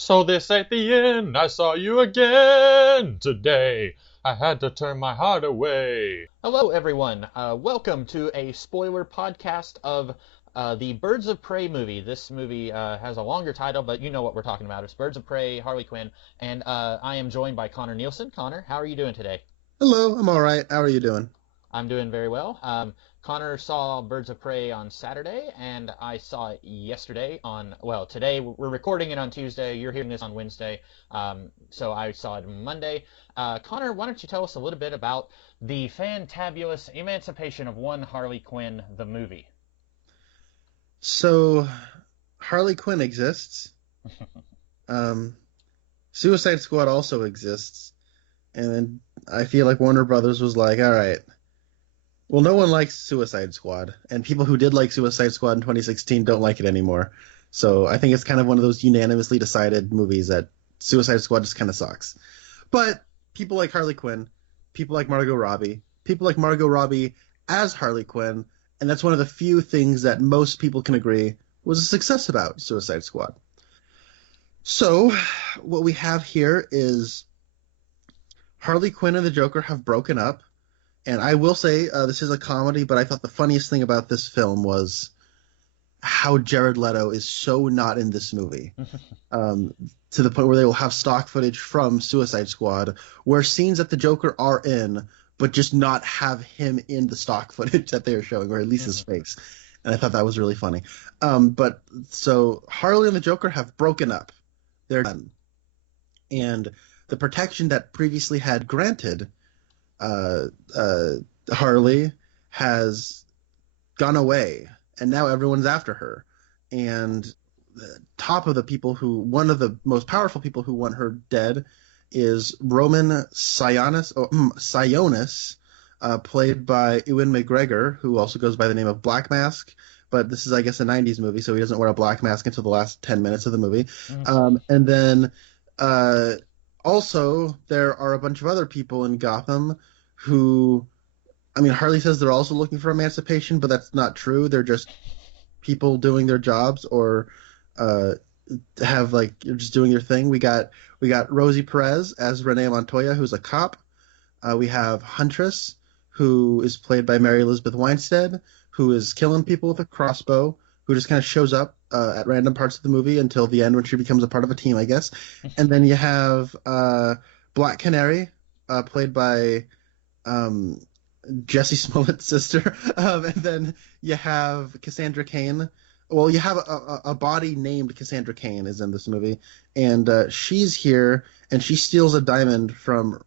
So this ain't the end. I saw you again today. I had to turn my heart away. Hello, everyone. Welcome to a spoiler podcast of the Birds of Prey movie. This movie has a longer title, but you know what we're talking about. It's Birds of Prey, Harley Quinn, and I am joined by Connor Nielsen. Connor, how are you doing today? Hello, I'm all right. How are you doing? I'm doing very well. Connor saw Birds of Prey on Saturday, and I saw it yesterday well, today we're recording it on Tuesday. You're hearing this on Wednesday, so I saw it Monday. Connor, why don't you tell us a little bit about the fantabulous emancipation of one Harley Quinn, the movie? So, Harley Quinn exists. Um, Suicide Squad also exists. And I feel like Warner Brothers was like, all right, well, no one likes Suicide Squad. And people who did like Suicide Squad in 2016 don't like it anymore. So I think it's kind of one of those unanimously decided movies that Suicide Squad just kind of sucks. But people like Harley Quinn, people like Margot Robbie as Harley Quinn, and that's one of the few things that most people can agree was a success about Suicide Squad. So, what we have here is Harley Quinn and the Joker have broken up, and I will say this is a comedy, but I thought the funniest thing about this film was how Jared Leto is so not in this movie. To the point where they will have stock footage from Suicide Squad where scenes that the Joker are in, but just not have him in the stock footage that they are showing, or at least his face. And I thought that was really funny. But so Harley and the Joker have broken up. They're done. And the protection that previously had granted Harley has gone away, and now everyone's after her. And top of the people one of the most powerful people who want her dead is Roman Sionis, played by Ewan McGregor, who also goes by the name of Black Mask. But this is, I guess, a 90s movie, so he doesn't wear a black mask until the last 10 minutes of the movie. And then also there are a bunch of other people in Gotham who, I mean, Harley says they're also looking for emancipation, but that's not true. They're just people doing their jobs, or have just doing their thing. We got Rosie Perez as Renee Montoya, who's a cop. We have Huntress, who is played by Mary Elizabeth Winstead, who is killing people with a crossbow, who just kind of shows up at random parts of the movie until the end when she becomes a part of a team, I guess. And then you have Black Canary, played by Jesse Smollett's sister. And then you have Cassandra Cain. Well, you have a body named Cassandra Cain is in this movie, and she's here, and she steals a diamond from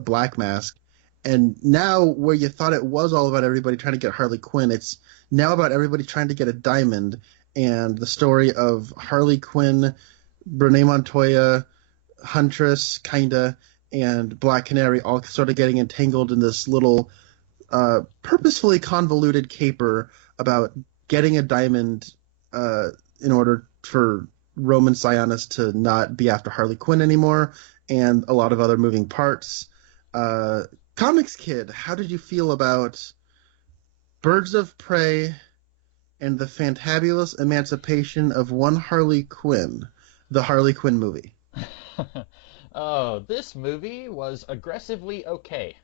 Black Mask. And now, where you thought it was all about everybody trying to get Harley Quinn, it's now about everybody trying to get a diamond, and the story of Harley Quinn, Renee Montoya, Huntress, kinda, and Black Canary all sort of getting entangled in this little purposefully convoluted caper about getting a diamond in order for Roman Sionis to not be after Harley Quinn anymore, and a lot of other moving parts. Comics Kid, how did you feel about Birds of Prey and the fantabulous emancipation of one Harley Quinn, the Harley Quinn movie? Oh, this movie was aggressively okay.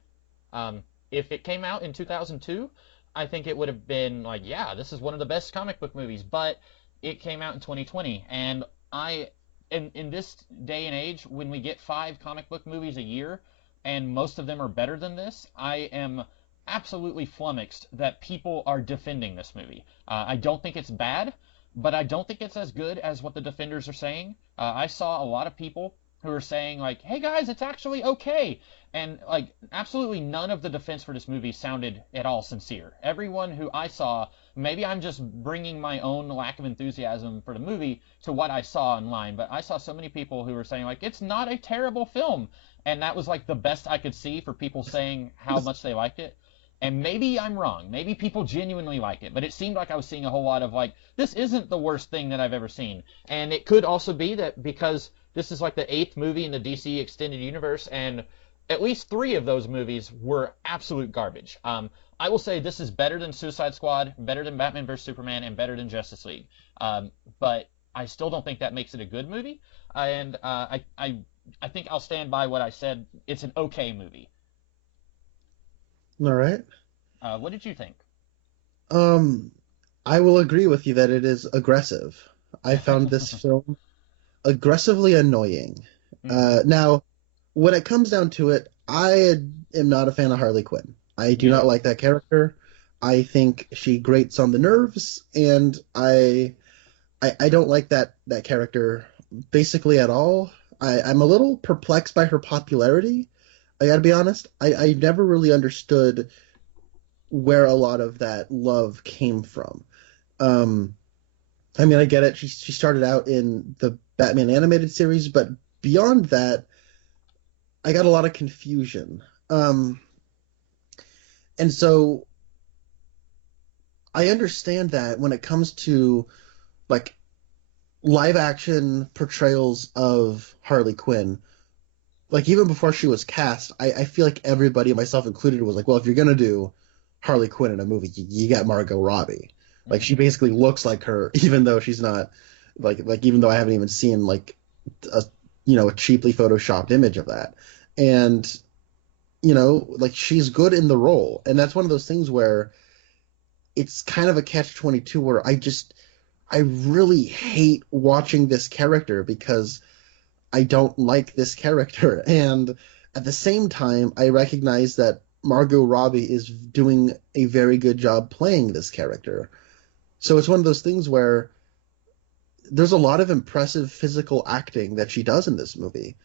If it came out in 2002, I think it would have been like, yeah, this is one of the best comic book movies. But it came out in 2020, and in this day and age, when we get 5 comic book movies a year, and most of them are better than this, I am absolutely flummoxed that people are defending this movie. I don't think it's bad, but I don't think it's as good as what the defenders are saying. I saw a lot of people who are saying like, "Hey guys, it's actually okay," and like absolutely none of the defense for this movie sounded at all sincere. Everyone who I saw, maybe I'm just bringing my own lack of enthusiasm for the movie to what I saw online, but I saw so many people who were saying like, "It's not a terrible film," and that was like the best I could see for people saying how much they liked it. And maybe I'm wrong. Maybe people genuinely like it. But it seemed like I was seeing a whole lot of like, this isn't the worst thing that I've ever seen. And it could also be that because this is like the 8th movie in the DC Extended Universe, and at least 3 of those movies were absolute garbage. I will say this is better than Suicide Squad, better than Batman vs. Superman, and better than Justice League. But I still don't think that makes it a good movie. and I think I'll stand by what I said. It's an okay movie. All right. What did you think? Um, I will agree with you that it is aggressive. I found this film aggressively annoying. Hmm. Now, when it comes down to it, I am not a fan of Harley Quinn. I Me do not neither. like that character. I think she grates on the nerves, and I don't like that character basically at all. I'm a little perplexed by her popularity. I gotta be honest. I never really understood where a lot of that love came from. Um, I mean, I get it. She started out in the Batman animated series, but beyond that, I got a lot of confusion. Um, and so I understand that when it comes to like live action portrayals of Harley Quinn, like even before she was cast, I feel like everybody, myself included, was like, well, if you're gonna do Harley Quinn in a movie, you got Margot Robbie. Like she Hmm. basically looks like her, even though she's not even though I haven't even seen like a a cheaply photoshopped image of that. And like she's good in the role. And that's one of those things where it's kind of a catch 22 where I really hate watching this character because I don't like this character. And at the same time, I recognize that Margot Robbie is doing a very good job playing this character. So it's one of those things where there's a lot of impressive physical acting that she does in this movie.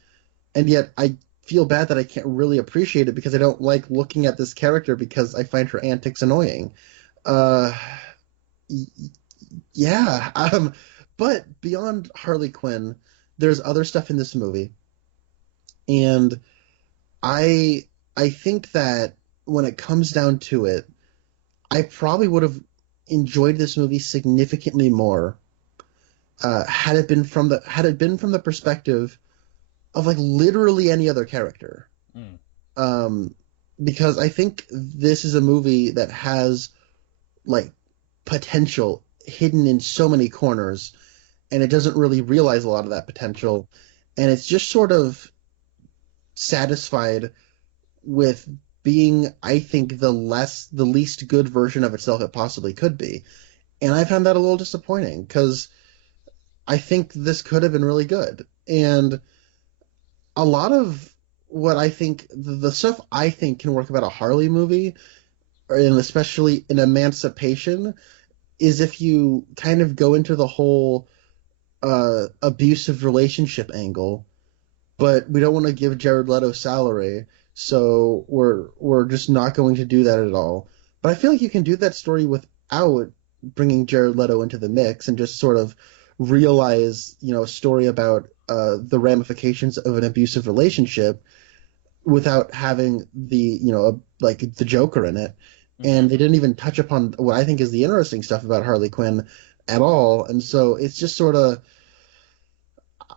And yet I feel bad that I can't really appreciate it because I don't like looking at this character because I find her antics annoying. Uh, yeah. But beyond Harley Quinn, there's other stuff in this movie, and I I think that when it comes down to it, I probably would have enjoyed this movie significantly more had it been from the perspective of like literally any other character. Mm. Um, because I think this is a movie that has like potential hidden in so many corners, and it doesn't really realize a lot of that potential, and it's just sort of satisfied with being, I think, the least good version of itself it possibly could be. And I found that a little disappointing because I think this could have been really good. And a lot of what I think, the stuff I think can work about a Harley movie, and especially in Emancipation, is if you kind of go into the whole abusive relationship angle, but we don't want to give Jared Leto salary, so we're just not going to do that at all. But I feel like you can do that story without bringing Jared Leto into the mix and just sort of realize, a story about the ramifications of an abusive relationship without having like the Joker in it. And Hmm. they didn't even touch upon what I think is the interesting stuff about Harley Quinn at all. And so it's just sort of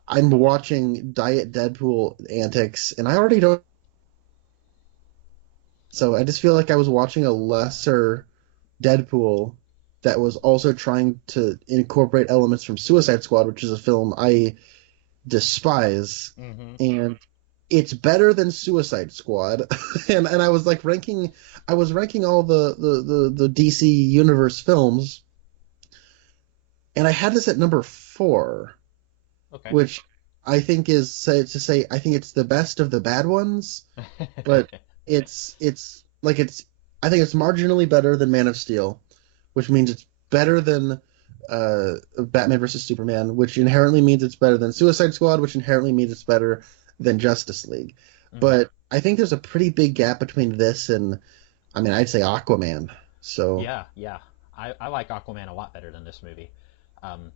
I'm watching Diet Deadpool antics, and I already don't. So I just feel like I was watching a lesser Deadpool that was also trying to incorporate elements from Suicide Squad, which is a film I despise, Hmm. and it's better than Suicide Squad. And I was like I was ranking all the DC Universe films, and I had this at number 4, Okay. which I think is to say I think it's the best of the bad ones, but it's I think it's marginally better than Man of Steel, which means it's better than Batman versus Superman, which inherently means it's better than Suicide Squad, which inherently means it's better than Justice League. Hmm. But I think there's a pretty big gap between this and, I mean, I'd say Aquaman. So Yeah, yeah. I like Aquaman a lot better than this movie. Um,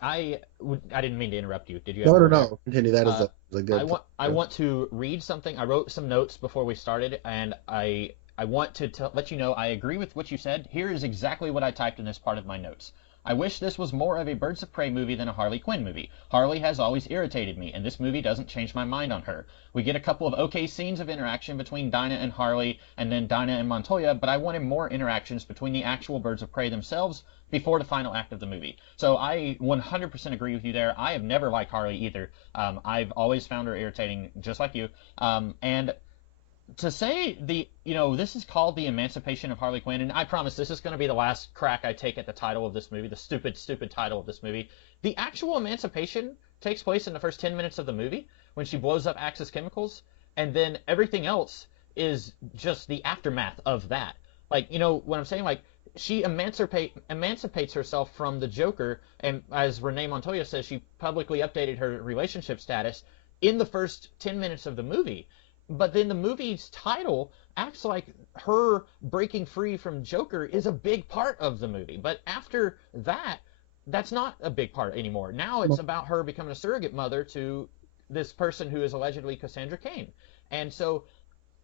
I didn't mean to interrupt you. Did you have no, no, more there? no. Continue. That Uh, is a I good point. want to read something. I wrote some notes before we started, and I want to let you know I agree with what you said. Here is exactly what I typed in this part of my notes. I wish this was more of a Birds of Prey movie than a Harley Quinn movie. Harley has always irritated me, and this movie doesn't change my mind on her. We get a couple of okay scenes of interaction between Dinah and Harley, and then Dinah and Montoya, but I wanted more interactions between the actual Birds of Prey themselves before the final act of the movie. So I 100% agree with you there. I have never liked Harley either. I've always found her irritating, just like you. And to say this is called the Emancipation of Harley Quinn, and I promise this is going to be the last crack I take at the title of this movie, the stupid, stupid title of this movie. The actual emancipation takes place in the first 10 minutes of the movie when she blows up Axis Chemicals, and then everything else is just the aftermath of that. Like, what I'm saying, like, she emancipates herself from the Joker, and as Renee Montoya says, she publicly updated her relationship status in the first 10 minutes of the movie. But then the movie's title acts like her breaking free from Joker is a big part of the movie. But after that, that's not a big part anymore. Now it's about her becoming a surrogate mother to this person who is allegedly Cassandra Cain. And so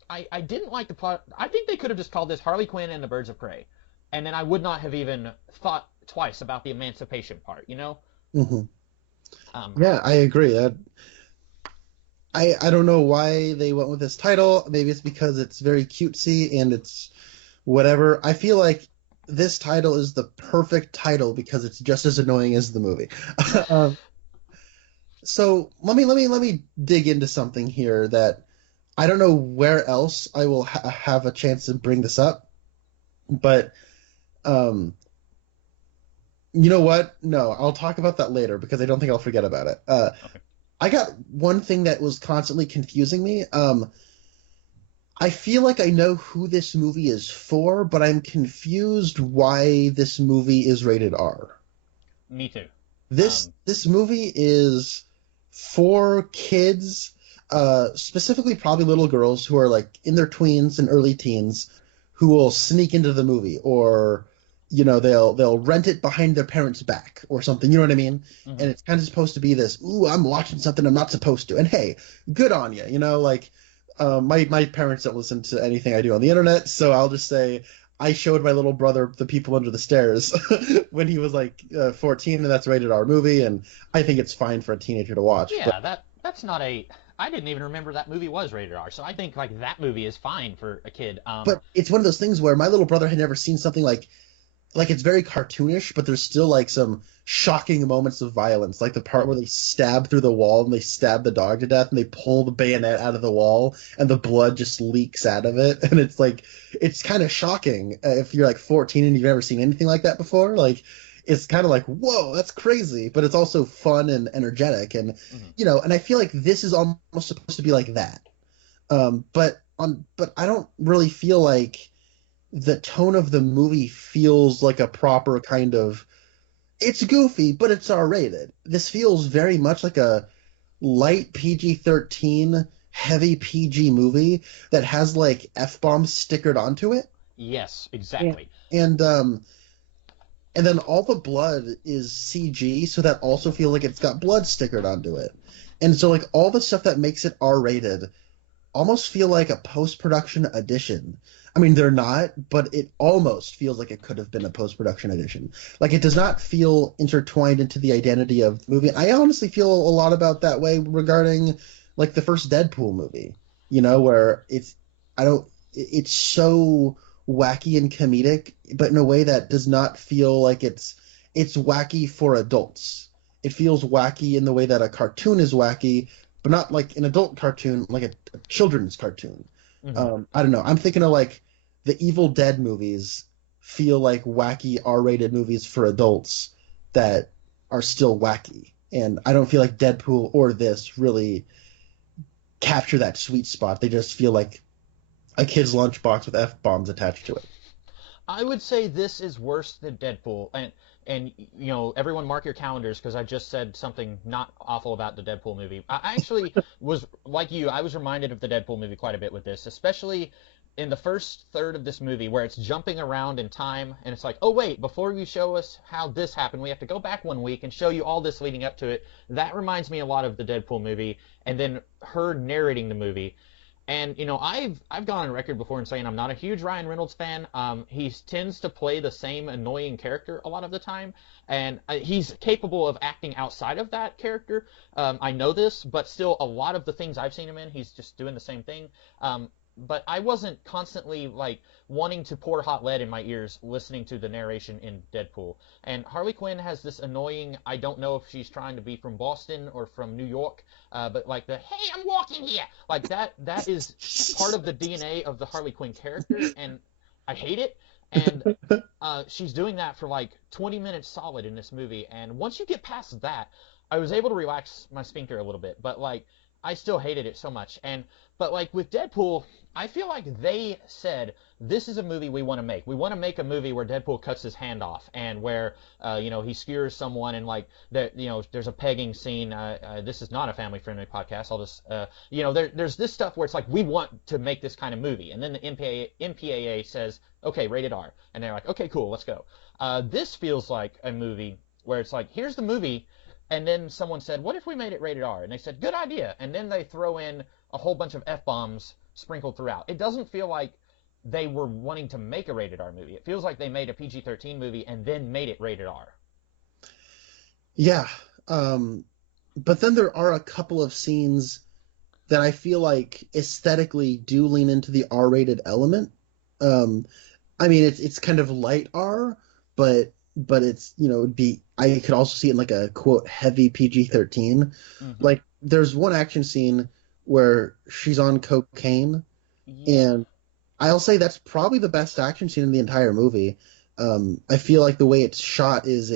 I didn't like the plot. I think they could have just called this Harley Quinn and the Birds of Prey. And then I would not have even thought twice about the emancipation part, Mm-hmm. Yeah, I agree. I don't know why they went with this title. Maybe it's because it's very cutesy and it's whatever. I feel like this title is the perfect title because it's just as annoying as the movie. So let me dig into something here that I don't know where else I will have a chance to bring this up, but you know what? No, I'll talk about that later because I don't think I'll forget about it. Okay. I got one thing that was constantly confusing me. I feel like I know who this movie is for, but I'm confused why this movie is rated R. Me too. This movie is for kids, specifically probably little girls who are like in their tweens and early teens, who will sneak into the movie, or they'll rent it behind their parents' back or something. You know what I mean? Mm-hmm. And it's kind of supposed to be this, ooh, I'm watching something I'm not supposed to. And hey, good on you. My parents don't listen to anything I do on the internet, so I'll just say I showed my little brother The People Under the Stairs when he was like 14, and that's a rated R movie, and I think it's fine for a teenager to watch. Yeah, that's not a. I didn't even remember that movie was rated R, so I think like that movie is fine for a kid. But it's one of those things where my little brother had never seen something like it's very cartoonish, but there's still like some shocking moments of violence, like the part where they stab through the wall and they stab the dog to death and they pull the bayonet out of the wall and the blood just leaks out of it. And it's kind of shocking if you're like 14 and you've never seen anything like that before. Like, it's kind of like, whoa, that's crazy, but it's also fun and energetic. And, and I feel like this is almost supposed to be like that. But I don't really feel like the tone of the movie feels like a proper kind of, it's goofy, but it's R-rated. This feels very much like a light PG-13, heavy PG movie that has like F-bombs stickered onto it. Yes, exactly. And then all the blood is CG, so that also feels like it's got blood stickered onto it. And so like all the stuff that makes it R-rated almost feel like a post-production addition. I mean, they're not, but it almost feels like it could have been a post-production edition. Like, it does not feel intertwined into the identity of the movie. I honestly feel a lot about that way regarding, like, the first Deadpool movie, where it's so wacky and comedic, but in a way that does not feel like it's wacky for adults. It feels wacky in the way that a cartoon is wacky, but not like an adult cartoon, like a children's cartoon. Mm-hmm. I don't know. I'm thinking of like the Evil Dead movies feel like wacky R-rated movies for adults that are still wacky. And I don't feel like Deadpool or this really capture that sweet spot. They just feel like a kid's lunchbox with F-bombs attached to it. I would say this is worse than Deadpool, and everyone mark your calendars because I just said something not awful about the Deadpool movie. I actually was like you. I was reminded of the Deadpool movie quite a bit with this, especially in the first third of this movie where it's jumping around in time, and it's like, oh wait, before you show us how this happened, we have to go back 1 week and show you all this leading up to it. That reminds me a lot of the Deadpool movie, and then her narrating the movie. And I've gone on record before in saying I'm not a huge Ryan Reynolds fan. He tends to play the same annoying character a lot of the time, and he's capable of acting outside of that character. I know this, but still, a lot of the things I've seen him in, he's just doing the same thing. but I wasn't constantly like wanting to pour hot lead in my ears listening to the narration in Deadpool. And Harley Quinn has this annoying, I don't know if she's trying to be from Boston or from New York, but like the hey, I'm walking here, like that is part of the DNA of the Harley Quinn character, and I hate it. And she's doing that for like 20 minutes solid in this movie, and once you get past that, I was able to relax my sphincter a little bit, but like I still hated it so much. And but like with Deadpool, I feel like they said this is a movie we want to make. We want to make a movie where Deadpool cuts his hand off and where he skewers someone and like that there's a pegging scene. This is not a family friendly podcast. I'll just there's this stuff where it's like we want to make this kind of movie, and then the MPAA says okay, rated R, and they're like okay, cool, let's go. This feels like a movie where it's like here's the movie. And then someone said, what if we made it rated R? And they said, good idea. And then they throw in a whole bunch of F-bombs sprinkled throughout. It doesn't feel like they were wanting to make a rated R movie. It feels like they made a PG-13 movie and then made it rated R. Yeah. But then there are a couple of scenes that I feel like aesthetically do lean into the R-rated element. I mean, it's kind of light R, but it's it'd be I could also see it in like a quote heavy PG-13. Mm-hmm. Like there's one action scene where she's on cocaine, and I'll say that's probably the best action scene in the entire movie. I feel like the way it's shot is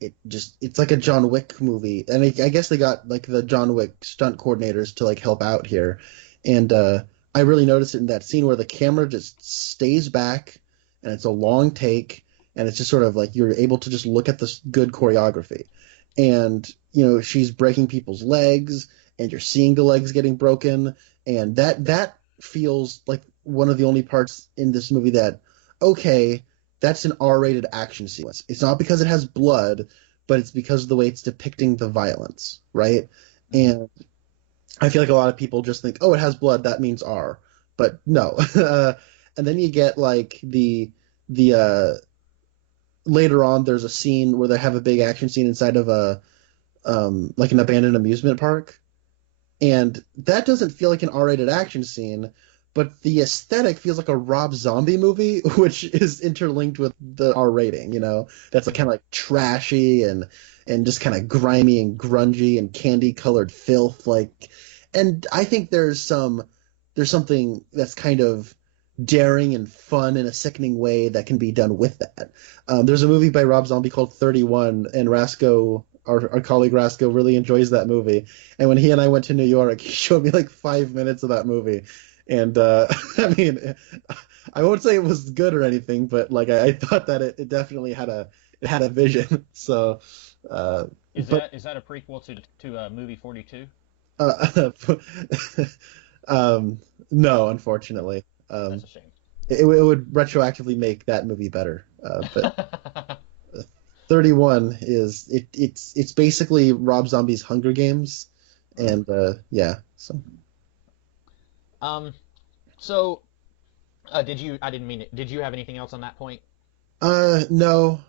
it's like a John Wick movie, and I guess they got like the John Wick stunt coordinators to like help out here, and I really noticed it in that scene where the camera just stays back and it's a long take. And it's just sort of like you're able to just look at this good choreography. And, she's breaking people's legs, and you're seeing the legs getting broken. And that feels like one of the only parts in this movie that, okay, that's an R-rated action sequence. It's not because it has blood, but it's because of the way it's depicting the violence, right? And I feel like a lot of people just think, oh, it has blood, that means R. But no. And then you get like the later on, there's a scene where they have a big action scene inside of a like an abandoned amusement park, and that doesn't feel like an R-rated action scene, but the aesthetic feels like a Rob Zombie movie, which is interlinked with the R rating. That's like kind of like trashy and just kind of grimy and grungy and candy-colored filth. And I think there's something that's kind of daring and fun in a sickening way that can be done with that. There's a movie by Rob Zombie called 31, and Rasco, our colleague Rasco, really enjoys that movie. And when he and I went to New York, he showed me like 5 minutes of that movie. And I mean, I won't say it was good or anything, but like I thought that it definitely had a vision. So is that a prequel to movie 42? No, unfortunately. That's a shame. It would retroactively make that movie better. But 31 it's basically Rob Zombie's Hunger Games, and yeah. So did you? I didn't mean it. Did you have anything else on that point? No.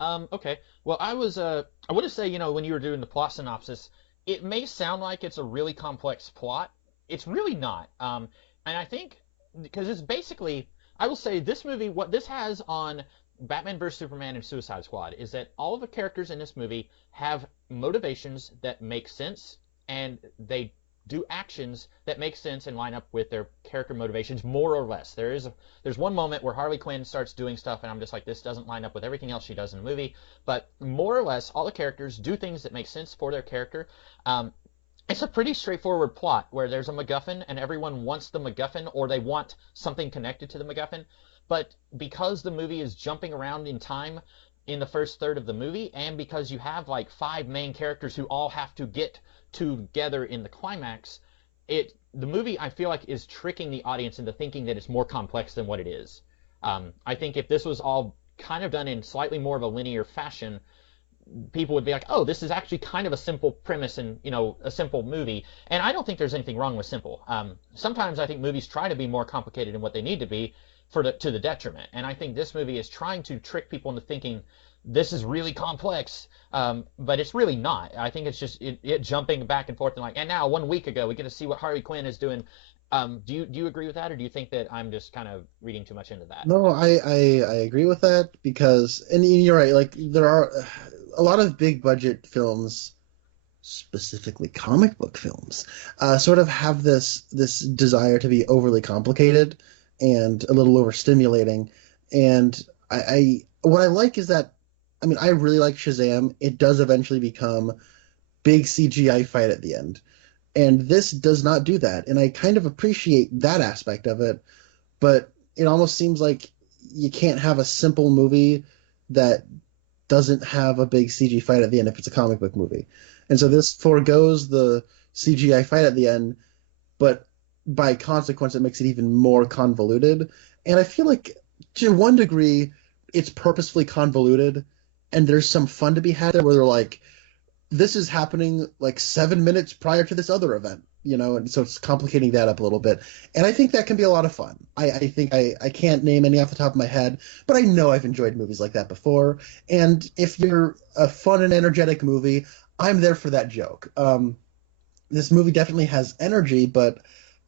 Okay. Well, I want to say, when you were doing the plot synopsis, it may sound like it's a really complex plot. It's really not. And I think because it's basically, I will say this movie, what this has on Batman vs Superman and Suicide Squad is that all of the characters in this movie have motivations that make sense, and they do actions that make sense and line up with their character motivations more or less. There's one moment where Harley Quinn starts doing stuff and I'm just like, this doesn't line up with everything else she does in the movie, but more or less all the characters do things that make sense for their character. It's a pretty straightforward plot where there's a MacGuffin and everyone wants the MacGuffin or they want something connected to the MacGuffin, but because the movie is jumping around in time in the first third of the movie, and because you have like 5 main characters who all have to get together in the climax, the movie I feel like is tricking the audience into thinking that it's more complex than what it is. I think if this was all kind of done in slightly more of a linear fashion, people would be like, oh, this is actually kind of a simple premise and a simple movie. And I don't think there's anything wrong with simple. Sometimes I think movies try to be more complicated than what they need to be to the detriment. And I think this movie is trying to trick people into thinking this is really complex. But it's really not. I think it's just it jumping back and forth and like, and now 1 week ago we get to see what Harley Quinn is doing. Do you agree with that, or do you think that I'm just kind of reading too much into that? No, I agree with that because, and you're right, like there are a lot of big budget films, specifically comic book films, sort of have this desire to be overly complicated and a little overstimulating. And what I like is that, I mean, I really like Shazam. It does eventually become big CGI fight at the end. And this does not do that. And I kind of appreciate that aspect of it, but it almost seems like you can't have a simple movie that doesn't have a big CG fight at the end if it's a comic book movie. And so this foregoes the CGI fight at the end, but by consequence, it makes it even more convoluted. And I feel like to one degree, it's purposefully convoluted, and there's some fun to be had there where they're like, this is happening like 7 minutes prior to this other event, and so it's complicating that up a little bit. And I think that can be a lot of fun. I think I can't name any off the top of my head, but I know I've enjoyed movies like that before. And if you're a fun and energetic movie, I'm there for that joke. This movie definitely has energy, but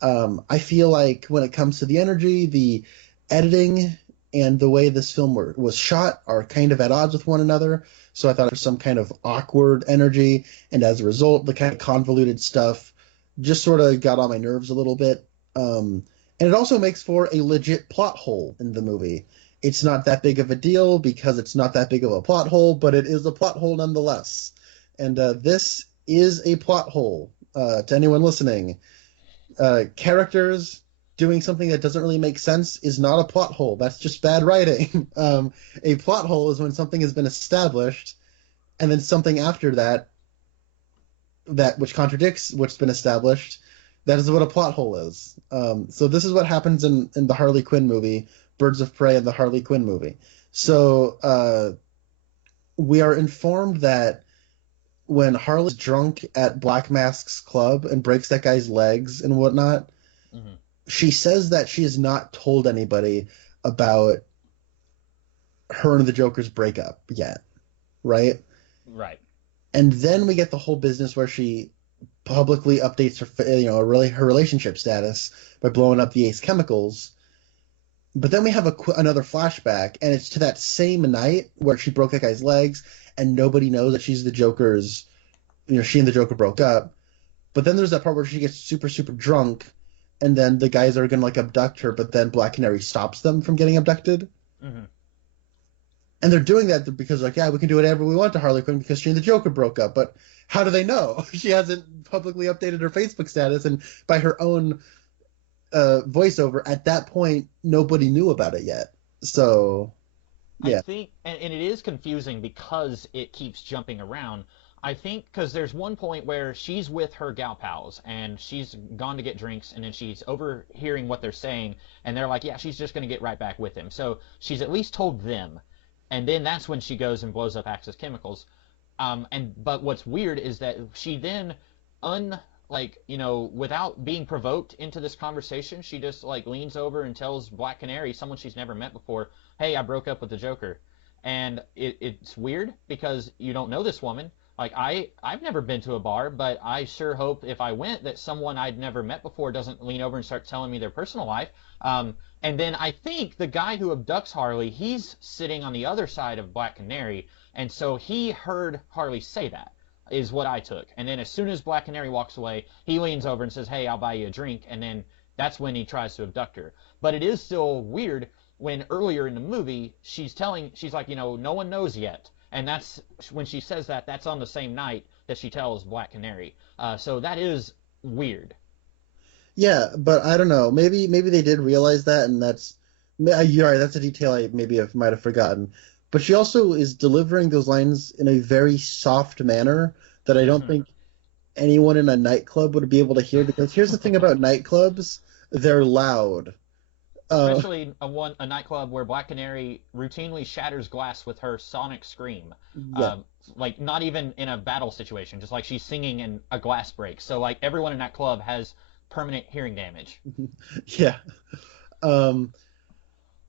I feel like when it comes to the energy, the editing and the way this film was shot are kind of at odds with one another. So I thought there was some kind of awkward energy, and as a result, the kind of convoluted stuff just sort of got on my nerves a little bit. And it also makes for a legit plot hole in the movie. It's not that big of a deal because it's not that big of a plot hole, but it is a plot hole nonetheless. And this is a plot hole to anyone listening. Characters doing something that doesn't really make sense is not a plot hole. That's just bad writing. A plot hole is when something has been established and then something after that which contradicts what's been established. That is what a plot hole is. So this is what happens in the Harley Quinn movie, Birds of Prey and the Harley Quinn movie. So we are informed that when Harley's drunk at Black Mask's club and breaks that guy's legs and whatnot, Hmm. she says that she has not told anybody about her and the Joker's breakup yet, right? Right. And then we get the whole business where she publicly updates her relationship status by blowing up the Ace chemicals. But then we have another flashback, and it's to that same night where she broke that guy's legs, and nobody knows that she's the Joker's. She and the Joker broke up. But then there's that part where she gets super, super drunk, and then the guys are gonna abduct her, but then Black Canary stops them from getting abducted. Hmm. And they're doing that because yeah, we can do whatever we want to Harley Quinn because she and the Joker broke up. But how do they know? She hasn't publicly updated her Facebook status, and by her own voiceover, at that point, nobody knew about it yet. So, I yeah. think, and it is confusing because it keeps jumping around. I think because there's one point where she's with her gal pals and she's gone to get drinks, and then she's overhearing what they're saying, and they're like, yeah, she's just going to get right back with him. So she's at least told them, and then that's when she goes and blows up Axis Chemicals. But what's weird is that she then without being provoked into this conversation, she just leans over and tells Black Canary, someone she's never met before, hey, I broke up with the Joker. And it's weird because you don't know this woman. I've never been to a bar, but I sure hope if I went that someone I'd never met before doesn't lean over and start telling me their personal life. And then I think the guy who abducts Harley, he's sitting on the other side of Black Canary, and so he heard Harley say that, is what I took. And then as soon as Black Canary walks away, he leans over and says, hey, I'll buy you a drink, and then that's when he tries to abduct her. But it is still weird when earlier in the movie she's like, no one knows yet. And that's when she says that's on the same night that she tells Black Canary. So that is weird. Yeah, but I don't know. Maybe they did realize that, and you're right. That's a detail I might have forgotten. But she also is delivering those lines in a very soft manner that I don't Hmm. think anyone in a nightclub would be able to hear. Because here's the thing about nightclubs: they're loud. Uh, Especially a nightclub where Black Canary routinely shatters glass with her sonic scream. yeah, Not even in a battle situation, just like she's singing and a glass breaks. So everyone in that club has permanent hearing damage. yeah. Um,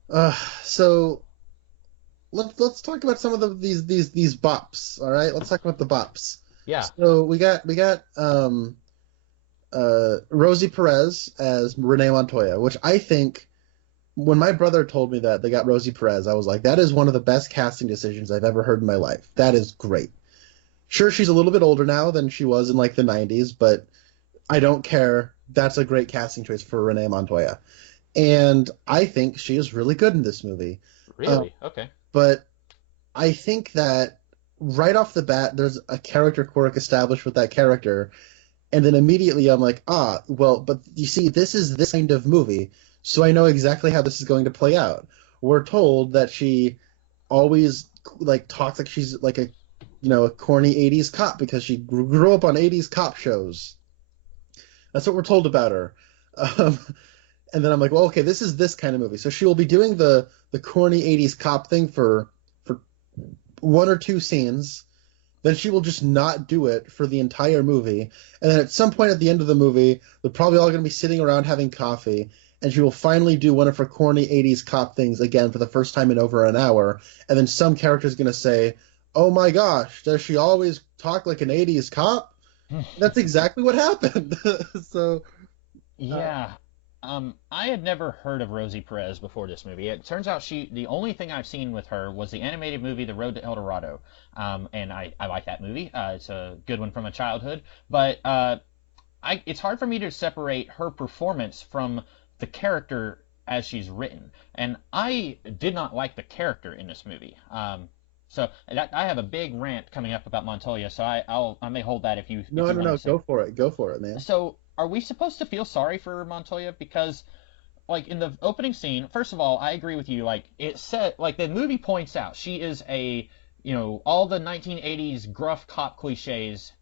uh, so let's talk about some of these bops. All right, let's talk about the bops. Yeah. So we got Rosie Perez as Renee Montoya, which I think when my brother told me that they got Rosie Perez, I was like, that is one of the best casting decisions I've ever heard in my life. That is great. Sure, she's a little bit older now than she was in like the 90s, but I don't care. That's a great casting choice for Renee Montoya. And I think she is really good in this movie. Really? Okay. But I think that right off the bat, there's a character quirk established with that character. And then immediately I'm like, well, but you see, this is this kind of movie. So I know exactly how this is going to play out. We're told that she always like talks like she's like a corny 80s cop because she grew up on 80s cop shows. That's what we're told about her. Um, and then I'm like, well, okay, this is this kind of movie. So she will be doing the corny 80s cop thing for one or two scenes. Then she will just not do it for the entire movie. And then at some point at the end of the movie, they're probably all going to be sitting around having coffee, and she will finally do one of her corny 80s cop things again for the first time in over an hour. And then some character is going to say, oh my gosh, does she always talk like an 80s cop? That's exactly what happened. So, Yeah. I had never heard of Rosie Perez before this movie. It turns out the only thing I've seen with her was the animated movie The Road to El Dorado. And I like that movie. It's a good one from my childhood. But it's hard for me to separate her performance from the character as she's written. And I did not like the character in this movie. I have a big rant coming up about Montoya, so I may hold that if you no, no, want no, to say. go for it, man. So, are we supposed to feel sorry for Montoya? Because, like, in the opening scene, first of all, I agree with you. Like, it said, like, the movie points out, she is all the 1980s gruff cop cliches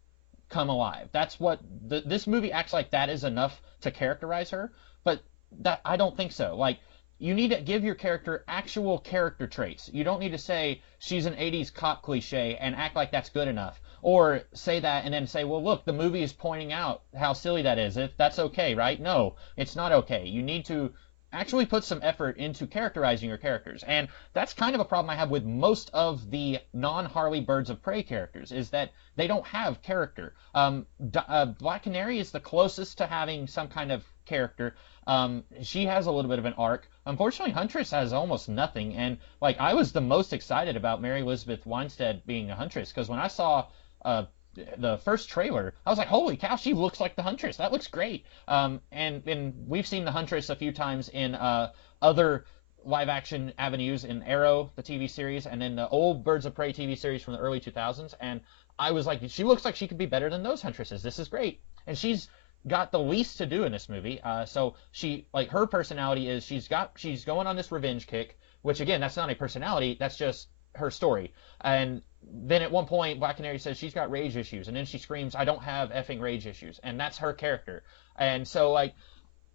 come alive. That's what, this movie acts like that is enough to characterize her, but I don't think so. Like, you need to give your character actual character traits. You don't need to say she's an 80s cop cliche and act like that's good enough. Or say that and then say, well, look, the movie is pointing out how silly that is. If that's okay, right? No, it's not okay. You need to actually put some effort into characterizing your characters. And that's kind of a problem I have with most of the non-Harley Birds of Prey characters, is that they don't have character. Black Canary is the closest to having some kind of character. She has a little bit of an arc. Unfortunately, Huntress has almost nothing. And, like, I was the most excited about Mary Elizabeth Winstead being a Huntress, because when I saw the first trailer, I was like, holy cow, she looks like the Huntress. That looks great. And we've seen the Huntress a few times in other live action avenues, in Arrow, the TV series, and in the old Birds of Prey TV series from the early 2000s. And I was like, she looks like she could be better than those Huntresses. This is great. And she's got the least to do in this movie. So she, like, her personality is she's going on this revenge kick, which again, that's not a personality, that's just her story. And then at one point, Black Canary says she's got rage issues, and then she screams, I don't have effing rage issues. And that's her character. And so, like,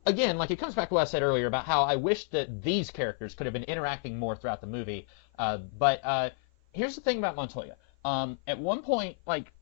again, like, it comes back to what I said earlier about how I wish that these characters could have been interacting more throughout the movie. But here's the thing about Montoya. At one point, like,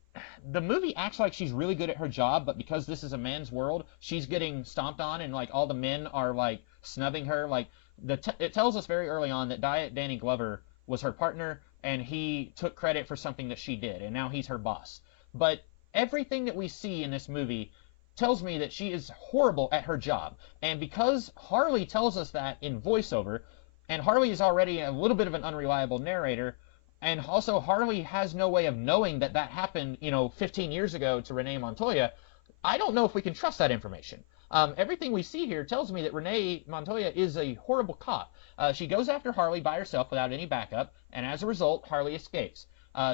the movie acts like she's really good at her job, but because this is a man's world, she's getting stomped on, and, like, all the men are, like, snubbing her. Like, it tells us very early on that Danny Glover was her partner, and he took credit for something that she did, and now he's her boss. But everything that we see in this movie tells me that she is horrible at her job. And because Harley tells us that in voiceover, and Harley is already a little bit of an unreliable narrator, and also Harley has no way of knowing that happened, 15 years ago to Renee Montoya, I don't know if we can trust that information. Everything we see here tells me that Renee Montoya is a horrible cop. She goes after Harley by herself without any backup, and as a result, Harley escapes.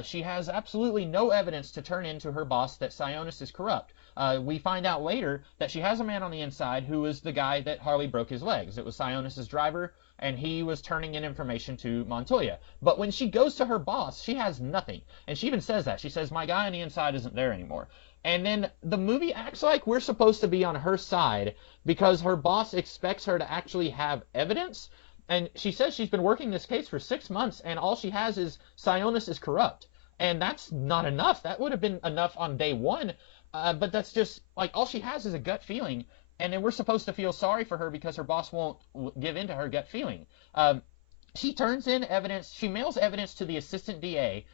She has absolutely no evidence to turn into her boss that Sionis is corrupt. We find out later that she has a man on the inside who is the guy that Harley broke his legs. It was Sionis' driver, and he was turning in information to Montoya. But when she goes to her boss, she has nothing. And she even says that. She says, my guy on the inside isn't there anymore. And then the movie acts like we're supposed to be on her side because her boss expects her to actually have evidence. And she says she's been working this case for 6 months, and all she has is Sionis is corrupt. And that's not enough. That would have been enough on day one. But that's just, like, all she has is a gut feeling. And then we're supposed to feel sorry for her because her boss won't give in to her gut feeling. She turns in evidence. She mails evidence to the assistant DA,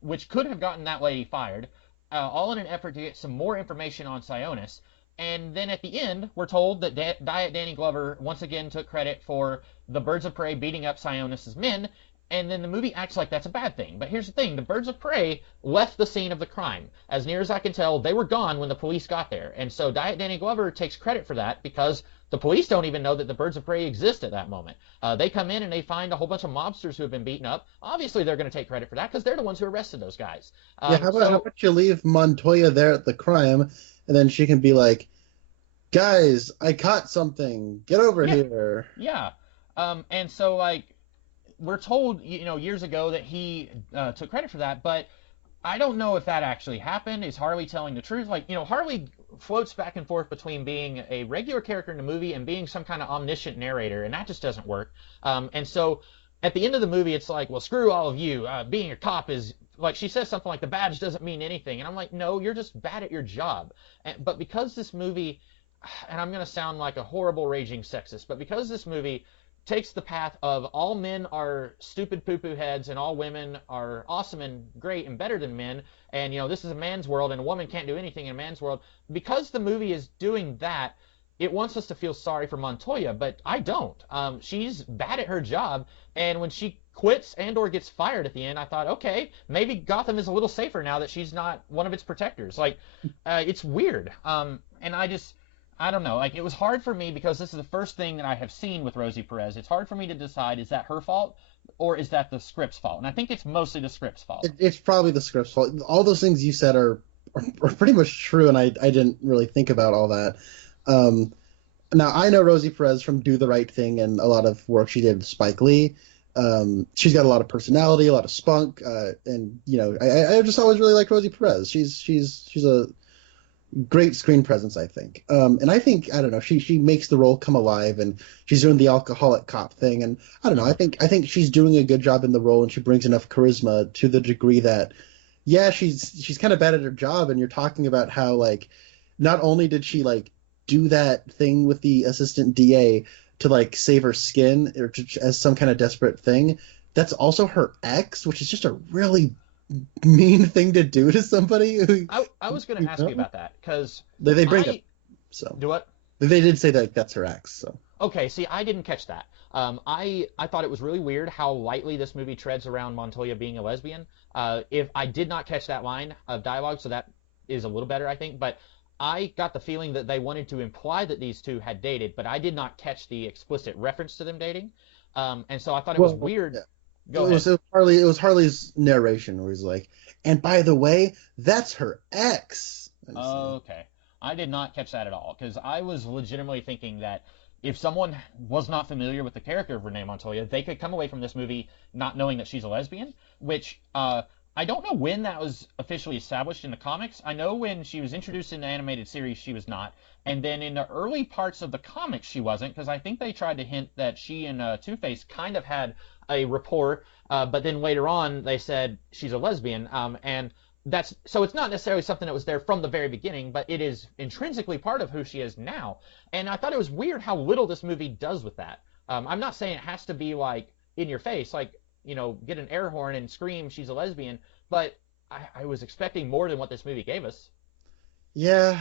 which could have gotten that lady fired, all in an effort to get some more information on Sionis. And then at the end, we're told that Diet Danny Glover once again took credit for the Birds of Prey beating up Sionis' men. And then the movie acts like that's a bad thing. But here's the thing: the Birds of Prey left the scene of the crime. As near as I can tell, they were gone when the police got there. And so Diet Danny Glover takes credit for that because the police don't even know that the Birds of Prey exist at that moment. They come in and they find a whole bunch of mobsters who have been beaten up. Obviously, they're going to take credit for that because they're the ones who arrested those guys. Yeah, how about you leave Montoya there at the crime, and then she can be like, "Guys, I caught something. Get over Yeah, here." yeah. And so like we're told, years ago that he took credit for that, but I don't know if that actually happened. Is Harley telling the truth? Like, Harley floats back and forth between being a regular character in the movie and being some kind of omniscient narrator, and that just doesn't work. And so at the end of the movie, it's like, well, screw all of you. Being a cop is like she says something like the badge doesn't mean anything, and I'm like, no, you're just bad at your job. But because this movie, and I'm gonna sound like a horrible raging sexist, but because this movie takes the path of all men are stupid poo-poo heads and all women are awesome and great and better than men, and this is a man's world and a woman can't do anything in a man's world. Because the movie is doing that, it wants us to feel sorry for Montoya, but I don't. She's bad at her job, and when she quits and or gets fired at the end, I thought, okay, maybe Gotham is a little safer now that she's not one of its protectors. Like, it's weird. And I don't know. Like, it was hard for me because this is the first thing that I have seen with Rosie Perez. It's hard for me to decide, is that her fault or is that the script's fault? And I think it's mostly the script's fault. It's probably the script's fault. All those things you said are pretty much true, and I didn't really think about all that. Now, I know Rosie Perez from Do the Right Thing and a lot of work she did with Spike Lee. She's got a lot of personality, a lot of spunk, and I just always really liked Rosie Perez. She's a great screen presence, I think. And I think, I don't know, she makes the role come alive, and she's doing the alcoholic cop thing, and I don't know, I think she's doing a good job in the role, and she brings enough charisma to the degree that, yeah, she's kind of bad at her job, and you're talking about how, like, not only did she, like, do that thing with the assistant DA to, like, save her skin or as some kind of desperate thing, that's also her ex, which is just a really mean thing to do to somebody who, I was going to ask you about that because they bring it. So do what? They did say that that's her ex. So okay, see, I didn't catch that. I thought it was really weird how lightly this movie treads around Montoya being a lesbian. If I did not catch that line of dialogue, so that is a little better, I think. But I got the feeling that they wanted to imply that these two had dated, but I did not catch the explicit reference to them dating. And so I thought it was weird. Yeah. Go ahead. It was Harley's narration where he's like, and by the way, that's her ex. Okay. I did not catch that at all because I was legitimately thinking that if someone was not familiar with the character of Renee Montoya, they could come away from this movie not knowing that she's a lesbian, which I don't know when that was officially established in the comics. I know when she was introduced in the animated series, she was not. And then in the early parts of the comics, she wasn't, because I think they tried to hint that she and Two-Face kind of had a rapport, but then later on they said she's a lesbian. And so it's not necessarily something that was there from the very beginning, but it is intrinsically part of who she is now. And I thought it was weird how little this movie does with that. I'm not saying it has to be like in your face, like, get an air horn and scream she's a lesbian, but I was expecting more than what this movie gave us. Yeah.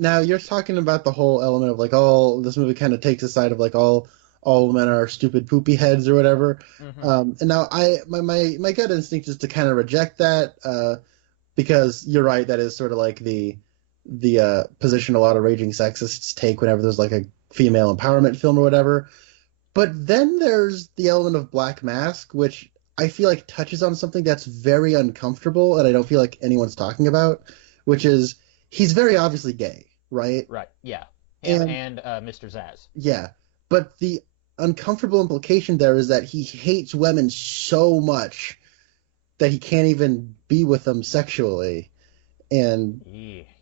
Now you're talking about the whole element of like, this movie kind of takes the side of like all men are stupid poopy heads or whatever. Mm-hmm. And now my gut instinct is to kind of reject that, because you're right, that is sort of like the position a lot of raging sexists take whenever there's like a female empowerment film or whatever. But then there's the element of Black Mask, which I feel like touches on something that's very uncomfortable, and I don't feel like anyone's talking about, which is he's very obviously gay, right? Right, yeah. Him and Mr. Zaz. Yeah, but the uncomfortable implication there is that he hates women so much that he can't even be with them sexually. And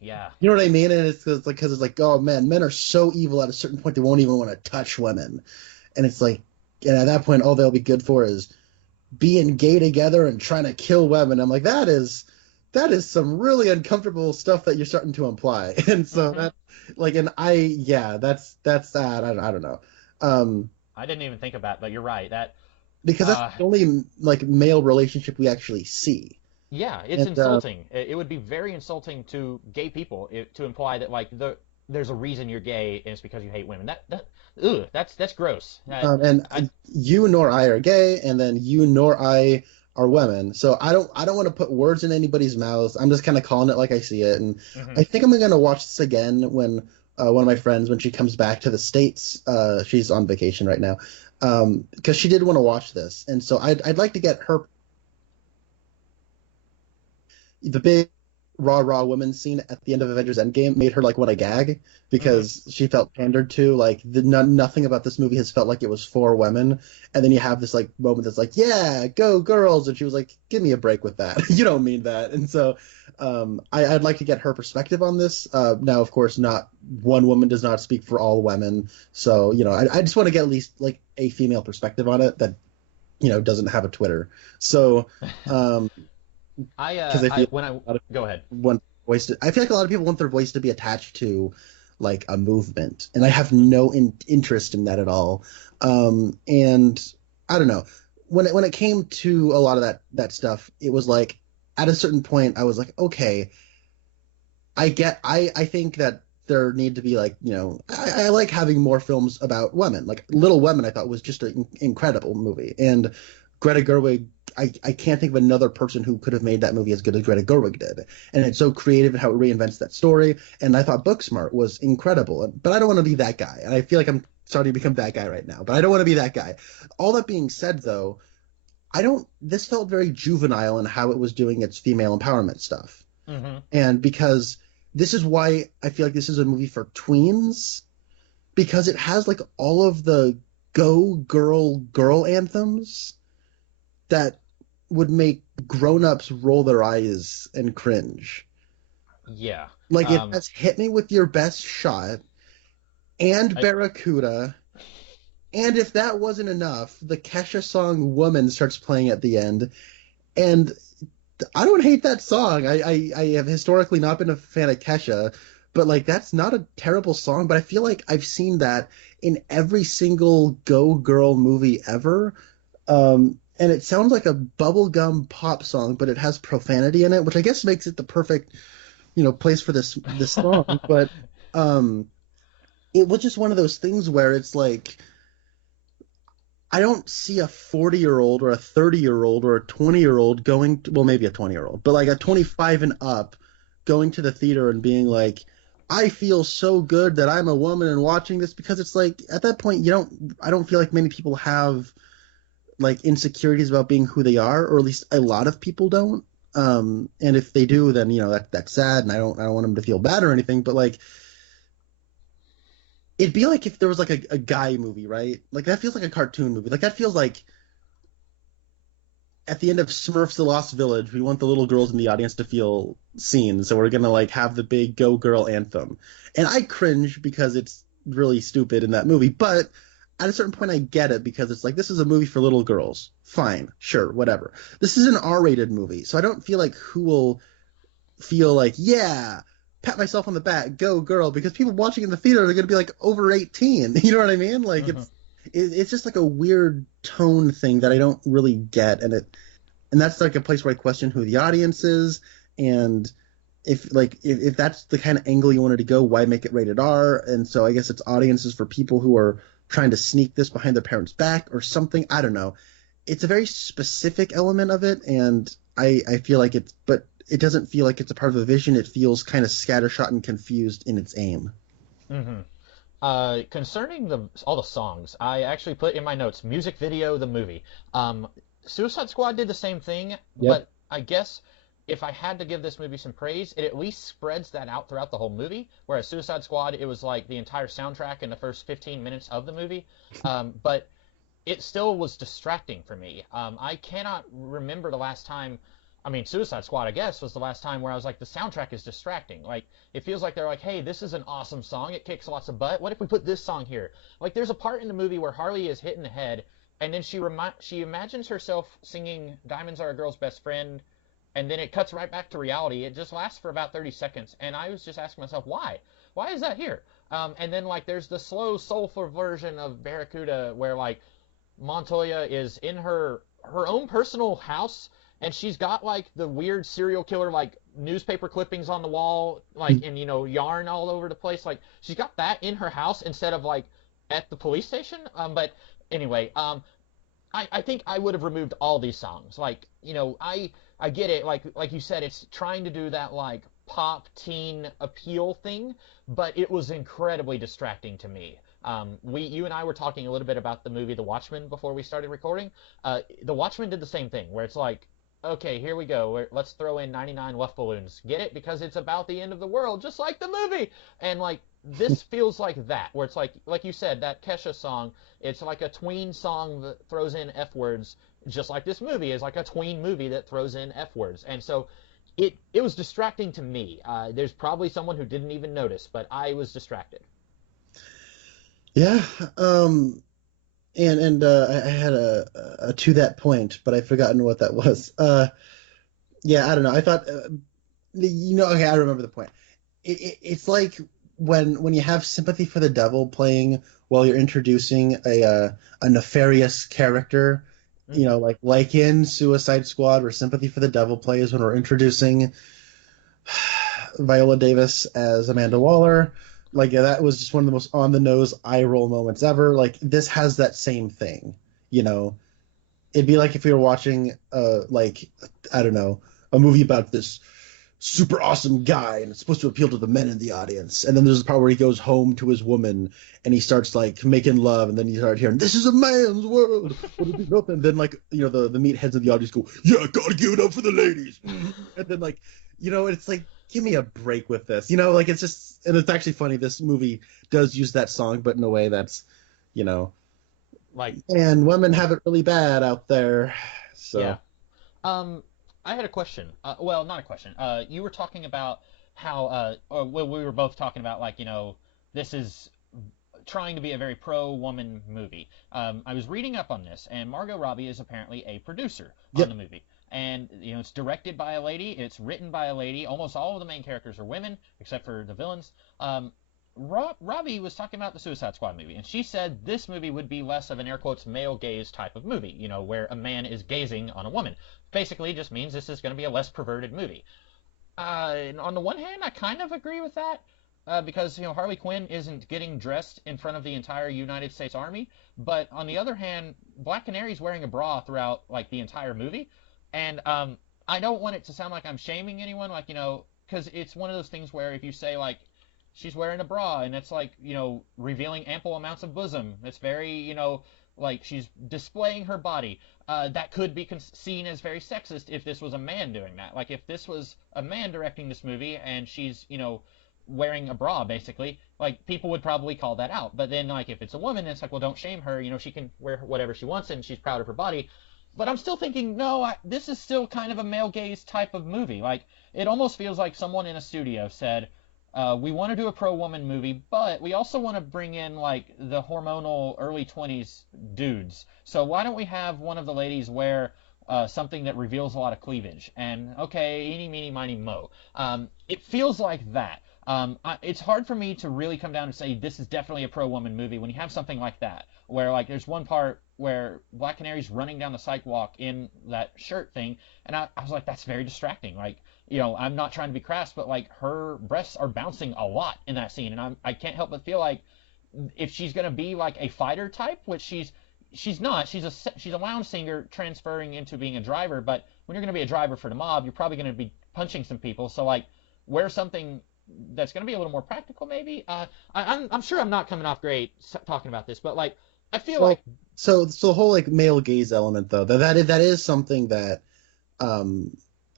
yeah, you know what I mean? And it's because it's like, oh man, men are so evil at a certain point they won't even want to touch women. And it's like, and at that point, all they'll be good for is being gay together and trying to kill women. I'm like, that is some really uncomfortable stuff that you're starting to imply. And so that, like, and that's that. I don't know. I didn't even think about, but you're right. That because that's uh, the only like male relationship we actually see. yeah, it's And insulting. It would be very insulting to gay people to imply that like there's a reason you're gay and it's because you hate women. Ugh, that's gross. I you nor I are gay, and then you nor I are women. So I don't want to put words in anybody's mouths. I'm just kind of calling it like I see it. And mhm. I think I'm gonna watch this again when one of my friends, when she comes back to the States, she's on vacation right now, because she did want to watch this, and so I'd like to get her the big raw woman scene at the end of Avengers Endgame made her like want to gag Mhm. because she felt pandered to. Like nothing about this movie has felt like it was for women, and then you have this like moment that's like, yeah, go girls, and she was like, give me a break with that. You don't mean that. And so I'd like to get her perspective on this. Now, of course, not one woman does not speak for all women, so I just want to get at least like a female perspective on it that doesn't have a Twitter. So. Um, because I I feel when I a lot of go ahead. want voice to, I feel like a lot of people want their voice to be attached to like a movement, and I have Mhm. no interest in that at all. And I don't know, when it came to a lot of that stuff, it was like at a certain point I was like, okay, I think that there need to be like I like having more films about women. Like Little Women, I thought was just an incredible movie, and Greta Gerwig. I can't think of another person who could have made that movie as good as Greta Gerwig did. And it's so creative in how it reinvents that story. And I thought Booksmart was incredible. But I don't want to be that guy. And I feel like I'm starting to become that guy right now. But I don't want to be that guy. All that being said, though, I don't. This felt very juvenile in how it was doing its female empowerment stuff. Mhm. And because this is why I feel like this is a movie for tweens, because it has like all of the go girl anthems that would make grown-ups roll their eyes and cringe. Yeah. Like it Um has Hit Me With Your Best Shot and I Barracuda. And if that wasn't enough, the Kesha song Woman starts playing at the end. And I don't hate that song. I have historically not been a fan of Kesha, but like that's not a terrible song. But I feel like I've seen that in every single Go Girl movie ever. And it sounds like a bubblegum pop song, but it has profanity in it, which I guess makes it the perfect, place for this song. But um, it was just one of those things where it's like I don't see a 40-year-old or a 30-year-old or a 20-year-old going to, well, maybe a 20-year-old, but like a 25 and up going to the theater and being like, I feel so good that I'm a woman and watching this, because it's like at that point I don't feel like many people have like insecurities about being who they are, or at least a lot of people don't. And if they do, then that's sad, and I don't want them to feel bad or anything. But like, it'd be like if there was like a guy movie, right? Like that feels like a cartoon movie. Like that feels like at the end of Smurfs: The Lost Village, we want the little girls in the audience to feel seen, so we're gonna like have the big Go Girl anthem. And I cringe because it's really stupid in that movie, but at a certain point I get it, because it's like this is a movie for little girls. Fine, sure, whatever. This is an R-rated movie, so I don't feel like who will feel like, yeah, pat myself on the back, go girl, because people watching in the theater are going to be like over 18. You know what I mean? Like mhm. it's just like a weird tone thing that I don't really get, and that's like a place where I question who the audience is, and if that's the kind of angle you wanted to go, why make it rated R? And so I guess it's audiences for people who are trying to sneak this behind their parents' back or something. I don't know. It's a very specific element of it, and I feel like it's, but it doesn't feel like it's a part of a vision. It feels kind of scattershot and confused in its aim. Mhm. Concerning all the songs, I actually put in my notes music video the movie. Um, Suicide Squad did the same thing, Yep. but I guess if I had to give this movie some praise, it at least spreads that out throughout the whole movie. Whereas Suicide Squad, it was like the entire soundtrack in the first 15 minutes of the movie. But it still was distracting for me. I cannot remember the last time. I mean, Suicide Squad, I guess, was the last time where I was like, the soundtrack is distracting. Like, it feels like they're like, hey, this is an awesome song. It kicks lots of butt. What if we put this song here? Like, there's a part in the movie where Harley is hit in the head, and then she imagines herself singing "Diamonds Are a Girl's Best Friend," and then it cuts right back to reality. It just lasts for about 30 seconds, and I was just asking myself, why? Why is that here? And then like there's the slow, soulful version of Barracuda where like Montoya is in her own personal house, and she's got like the weird serial killer like newspaper clippings on the wall, like and yarn all over the place. Like she's got that in her house instead of like at the police station. But anyway, I think I would have removed all these songs. Like, I get it. Like you said, it's trying to do that like pop teen appeal thing, but it was incredibly distracting to me. You and I were talking a little bit about the movie The Watchmen before we started recording. The Watchmen did the same thing, where it's like, okay, here we go. Let's throw in 99 Luft balloons. Get it? Because it's about the end of the world, just like the movie. And like this feels like that, where it's like you said, that Kesha song. It's like a tween song that throws in F words, just like this movie is like a tween movie that throws in F words. And so it was distracting to me. There's probably someone who didn't even notice, but I was distracted. Yeah. I had a to that point, but I've forgotten what that was. Yeah, I don't know. I thought, okay, I remember the point. It's like when you have sympathy for the devil playing while you're introducing a nefarious character, like in Suicide Squad, where sympathy for the devil plays when we're introducing Viola Davis as Amanda Waller. Like, yeah, that was just one of the most on the nose eye roll moments ever. Like, this has that same thing. It'd be like if we were watching like, I don't know, a movie about this super awesome guy, and it's supposed to appeal to the men in the audience. And then there's the part where he goes home to his woman and he starts like making love, and then you start hearing, "This is a man's world. Would it be nothing?" And then like, the meatheads of the audience go, "Yeah, gotta give it up for the ladies." And then like, it's like, give me a break with this. Like it's just, and it's actually funny. This movie does use that song, but in a way that's, like, and women have it really bad out there. So yeah. I had a question. Well, not a question. You were talking about how, well, we were both talking about like, this is trying to be a very pro-woman movie. I was reading up on this, and Margot Robbie is apparently a producer on the movie. And, it's directed by a lady, it's written by a lady, almost all of the main characters are women, except for the villains. Robbie was talking about the Suicide Squad movie, and she said this movie would be less of an air quotes male gaze type of movie, where a man is gazing on a woman. Basically, just means this is going to be a less perverted movie. On the one hand, I kind of agree with that, because Harley Quinn isn't getting dressed in front of the entire United States Army, but on the other hand, Black Canary's wearing a bra throughout like the entire movie, and I don't want it to sound like I'm shaming anyone, like because it's one of those things where if you say like, she's wearing a bra and it's like, revealing ample amounts of bosom. It's very, like she's displaying her body. That could be seen as very sexist if this was a man doing that. Like if this was a man directing this movie and she's, wearing a bra basically, like people would probably call that out. But then like if it's a woman, it's like, well, don't shame her. She can wear whatever she wants and she's proud of her body. But I'm still thinking, no, this is still kind of a male gaze type of movie. Like it almost feels like someone in a studio said, we want to do a pro-woman movie, but we also want to bring in, like, the hormonal early 20s dudes. So why don't we have one of the ladies wear something that reveals a lot of cleavage? And, okay, eeny, meeny, miny, mo. It feels like that. It's hard for me to really come down and say this is definitely a pro-woman movie when you have something like that, where, like, there's one part where Black Canary's running down the sidewalk in that shirt thing, and I was like, that's very distracting. Like, I'm not trying to be crass, but like her breasts are bouncing a lot in that scene, and I can't help but feel like if she's gonna be like a fighter type, which she's not, she's a lounge singer transferring into being a driver, but when you're gonna be a driver for the mob, you're probably gonna be punching some people, so like wear something that's gonna be a little more practical, maybe. I'm sure I'm not coming off great talking about this, but like I feel like so the whole like male gaze element though, that is something that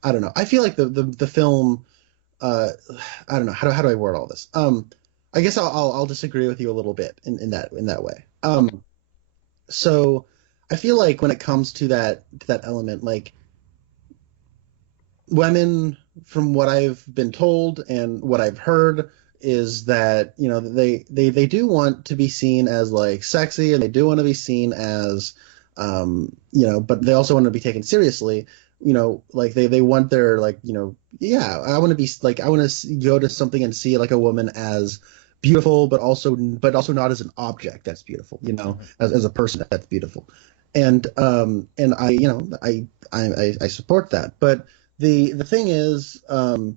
I don't know. I feel like the film. I don't know how do I word all this. I guess I'll disagree with you a little bit in that way. So I feel like when it comes to that element, like women, from what I've been told and what I've heard, is that they do want to be seen as like sexy, and they do want to be seen as but they also want to be taken seriously. Like they want their like, yeah, I want to be like, I want to go to something and see like a woman as beautiful, but also not as an object that's beautiful, Hmm. as a person that's beautiful. And I, I support that. But the thing is, and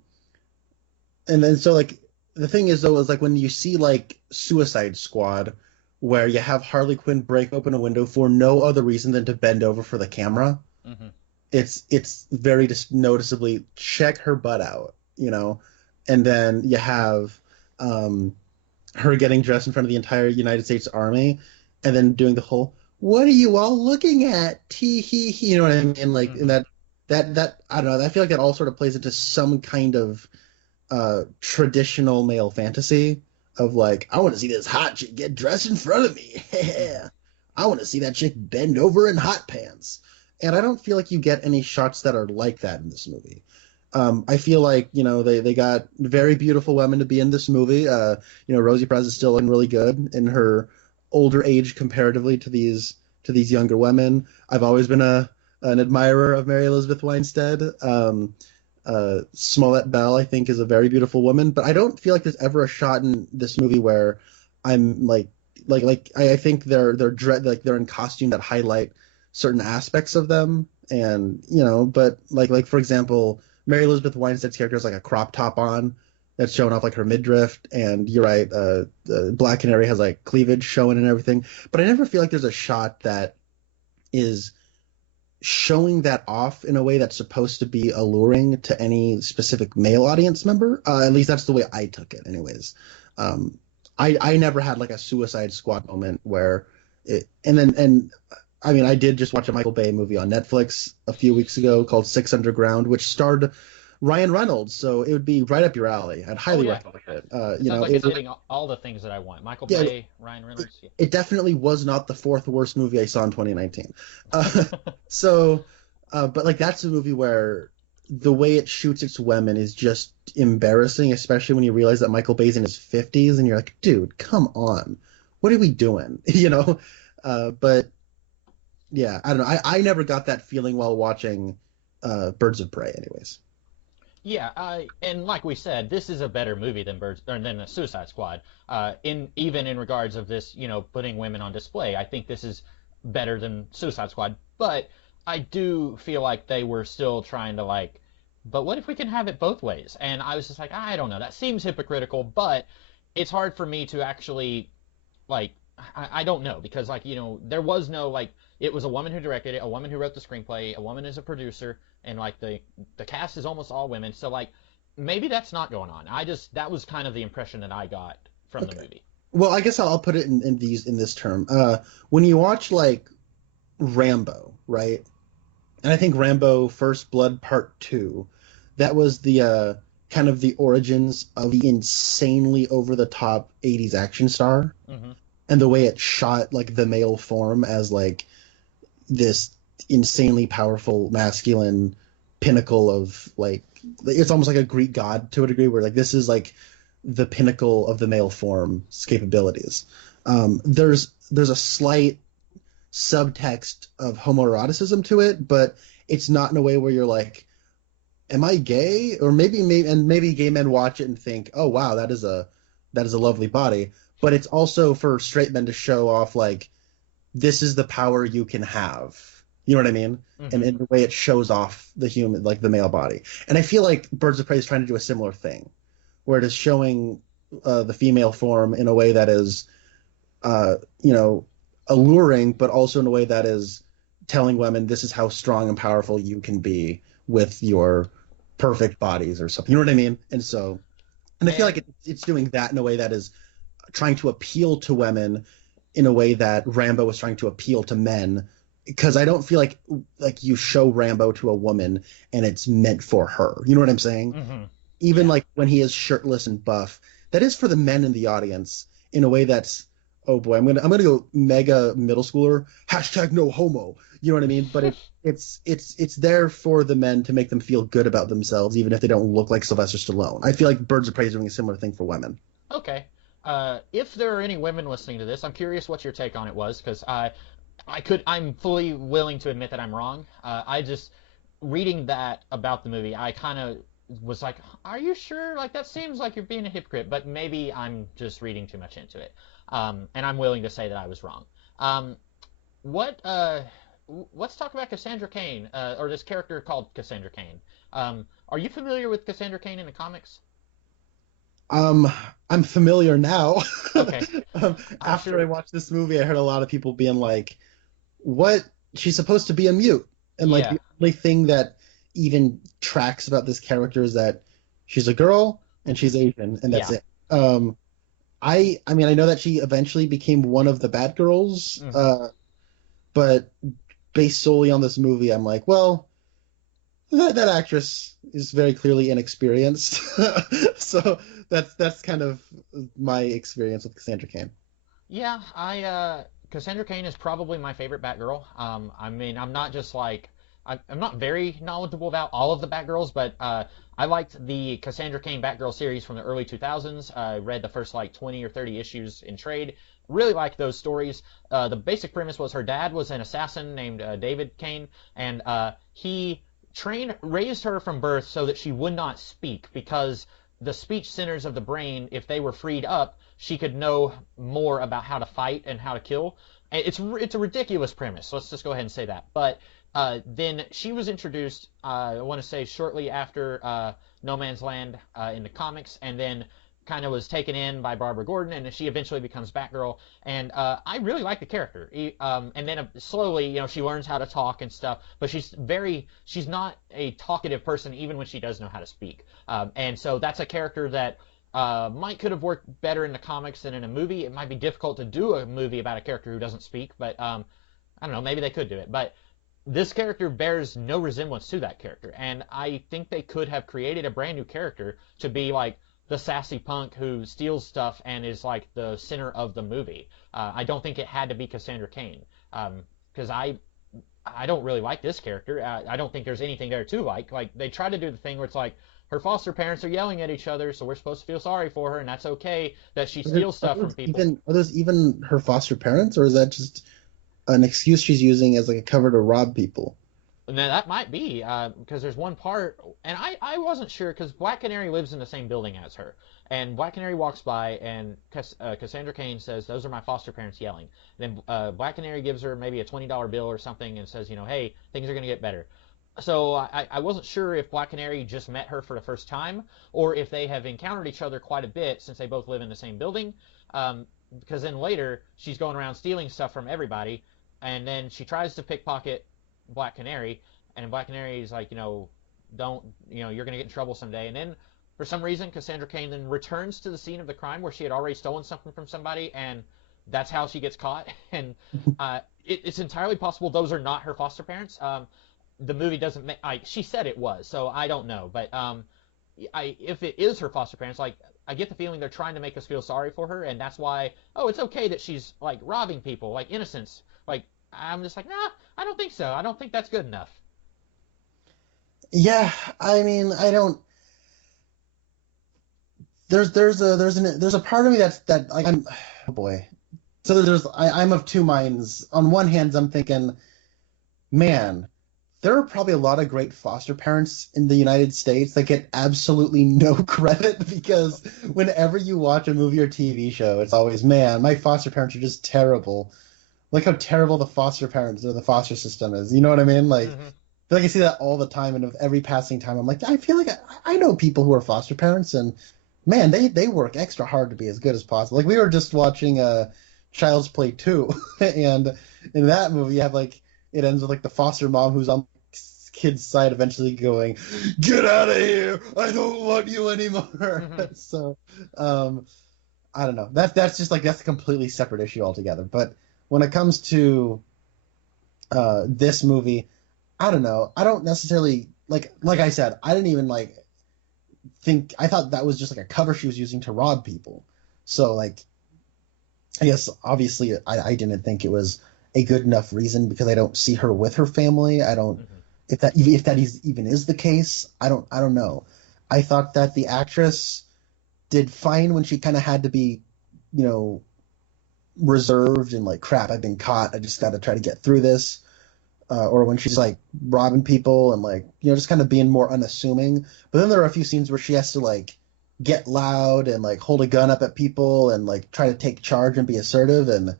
then so like the thing is though is like when you see like Suicide Squad, where you have Harley Quinn break open a window for no other reason than to bend over for the camera, Hmm. it's very just noticeably check her butt out, and then you have um, her getting dressed in front of the entire United States Army, and then doing the whole "What are you all looking at?" Tee hee hee. You know what I mean? Like, and Hmm. that I don't know. I feel like that all sort of plays into some kind of traditional male fantasy of like, I want to see this hot chick get dressed in front of me. Hmm. I want to see that chick bend over in hot pants. And I don't feel like you get any shots that are like that in this movie. I feel like they got very beautiful women to be in this movie. Rosie Perez is still looking really good in her older age comparatively to these younger women. I've always been an admirer of Mary Elizabeth Winstead. Smollett Bell, I think, is a very beautiful woman, but I don't feel like there's ever a shot in this movie where I'm I think they're in costume that highlight certain aspects of them, and but like for example, Mary Elizabeth Winstead's character has like a crop top on that's showing off like her midriff, and you're right, Black Canary has like cleavage showing and everything, but I never feel like there's a shot that is showing that off in a way that's supposed to be alluring to any specific male audience member. At least that's the way I took it, anyways. Um, I never had like a Suicide Squad moment where and I mean I did just watch a Michael Bay movie on Netflix a few weeks ago called Six Underground, which starred Ryan Reynolds, so it would be right up your alley. I'd Oh highly yeah, recommend it. it sounds like it's hitting all the things that I want. Michael Yeah, Bay, Ryan it, Reynolds. Yeah. it definitely was not the fourth worst movie I saw in 2019. So, but like that's a movie where the way it shoots its women is just embarrassing, especially when you realize that Michael Bay's in his 50s and you're like, dude, come on. What are we doing? But yeah, I don't know. I never got that feeling while watching Birds of Prey, anyways. Yeah, and like we said, this is a better movie than Birds or than the Suicide Squad. In even in regards of this, putting women on display, I think this is better than Suicide Squad. But I do feel like they were still trying to like, but what if we can have it both ways? And I was just like, I don't know, that seems hypocritical, but it's hard for me to actually like I don't know because like there was no like it was a woman who directed it, a woman who wrote the screenplay, a woman is a producer, and like the cast is almost all women. So like maybe that's not going on. I just that was kind of the impression that I got from the Okay. movie. Well, I guess I'll put it in this term. When you watch like Rambo, right? And I think Rambo First Blood Part 2, that was the kind of the origins of the insanely over the top 80s action star, Hmm. and the way it shot like the male form as like this insanely powerful masculine pinnacle of like it's almost like a Greek god to a degree where like this is like the pinnacle of the male form's capabilities. There's a slight subtext of homoeroticism to it, but it's not in a way where you're like, "Am I gay?" Or maybe gay men watch it and think, "Oh wow, that is a lovely body." But it's also for straight men to show off like this is the power you can have. You know what I mean? And Hmm. in the way it shows off the human, like the male body. And I feel like Birds of Prey is trying to do a similar thing, where it is showing the female form in a way that is uh, you know, alluring, but also in a way that is telling women this is how strong and powerful you can be with your perfect bodies or something. You know what I mean? And I feel like And it's doing that in a way that is trying to appeal to women in a way that Rambo was trying to appeal to men. Because I don't feel like you show Rambo to a woman and it's meant for her. You know what I'm saying? hmm Even yeah. like when he is shirtless and buff, that is for the men in the audience in a way that's oh boy, I'm gonna go mega middle schooler hashtag no homo. You know what I mean? But it's there for the men to make them feel good about themselves, even if they don't look like Sylvester Stallone. I feel like Birds of Prey is doing a similar thing for women. Okay. If there are any women listening to this, I'm curious what your take on it was, because I'm fully willing to admit that I'm wrong. I just reading that about the movie, I kind of was like, "Are you sure? Like that seems like you're being a hypocrite." But maybe I'm just reading too much into it, and I'm willing to say that I was wrong. Um, what let's talk about Cassandra Cain, or this character called Cassandra Cain. Are you familiar with Cassandra Cain in the comics? Um, I'm familiar now. Okay, I'm After I sure. watched this movie, I heard a lot of people being like, "What? She's supposed to be a mute," and like Yeah, the only thing that even tracks about this character is that she's a girl and she's Asian, and that's yeah. it. I mean, I know that she eventually became one of the bad girls, Hmm. but based solely on this movie, I'm like, well, that actress is very clearly inexperienced. So that's kind of my experience with Cassandra Cain. Yeah, Cassandra Cain is probably my favorite Batgirl. I mean, I'm not just like I'm not very knowledgeable about all of the Batgirls, but I liked the Cassandra Cain Batgirl series from the early 2000s. I read the first like 20 or 30 issues in trade. Really liked those stories. The basic premise was her dad was an assassin named David Cain, and he raised her from birth so that she would not speak because the speech centers of the brain, if they were freed up, she could know more about how to fight and how to kill. It's a ridiculous premise. Let's just go ahead and say that. But then she was introduced, I want to say, shortly after No Man's Land in the comics, and then kind of was taken in by Barbara Gordon, and she eventually becomes Batgirl. And I really like the character. And then slowly, she learns how to talk and stuff. But she's not a talkative person, even when she does know how to speak. And so that's a character that might could have worked better in the comics than in a movie. It might be difficult to do a movie about a character who doesn't speak, but I don't know, maybe they could do it. But this character bears no resemblance to that character, and I think they could have created a brand new character to be like the sassy punk who steals stuff and is like the center of the movie. I don't think it had to be Cassandra Cain, because I don't really like this character. I don't think there's anything there to like. Like they try to do the thing where it's like her foster parents are yelling at each other, so we're supposed to feel sorry for her, and that's okay that she steals stuff from people. Are those even her foster parents, or is that just an excuse she's using as like a cover to rob people? Now that might be because there's one part, and I wasn't sure because Black Canary lives in the same building as her, and Black Canary walks by, and Cassandra Cain says, "Those are my foster parents yelling." Then Black Canary gives her maybe a $20 bill or something and says, "Hey, things are gonna get better." So I wasn't sure if Black Canary just met her for the first time, or if they have encountered each other quite a bit since they both live in the same building. Because then later she's going around stealing stuff from everybody, and then she tries to pickpocket Black Canary, and Black Canary is like, don't, you're gonna get in trouble someday. And then for some reason, Cassandra Cain then returns to the scene of the crime where she had already stolen something from somebody, and that's how she gets caught. And it's entirely possible those are not her foster parents. The movie doesn't make. She said it was, so I don't know. But if it is her foster parents, like I get the feeling they're trying to make us feel sorry for her, and that's why. Oh, it's okay that she's like robbing people, like innocents. Like I'm just like, nah, I don't think so. I don't think that's good enough. Yeah, I mean, I don't. There's a part of me that like I'm. Oh boy. So I'm of two minds. On one hand, I'm thinking, man, there are probably a lot of great foster parents in the United States that get absolutely no credit because whenever you watch a movie or TV show, it's always, man, my foster parents are just terrible. Like how terrible the foster parents or the foster system is. You know what I mean? Like, I Hmm. feel like I see that all the time, and of every passing time, I'm like, I feel like I know people who are foster parents, and man, they work extra hard to be as good as possible. Like we were just watching Child's Play 2, and in that movie, you have like it ends with like the foster mom who's on kid's side eventually going, "Get out of here! I don't want you anymore." Hmm. So, um, I don't know. That's just like that's a completely separate issue altogether. But when it comes to this movie, I don't know. I don't necessarily like I said. I didn't even like think. I thought that was just like a cover she was using to rob people. So like, I guess obviously I didn't think it was a good enough reason because I don't see her with her family. I don't Hmm. if that is even is the case. I don't know. I thought that the actress did fine when she kind of had to be, you know, reserved and like crap. I've been caught. I just got to try to get through this. or when she's like robbing people and like just kind of being more unassuming. But then there are a few scenes where she has to like get loud and like hold a gun up at people and like try to take charge and be assertive, and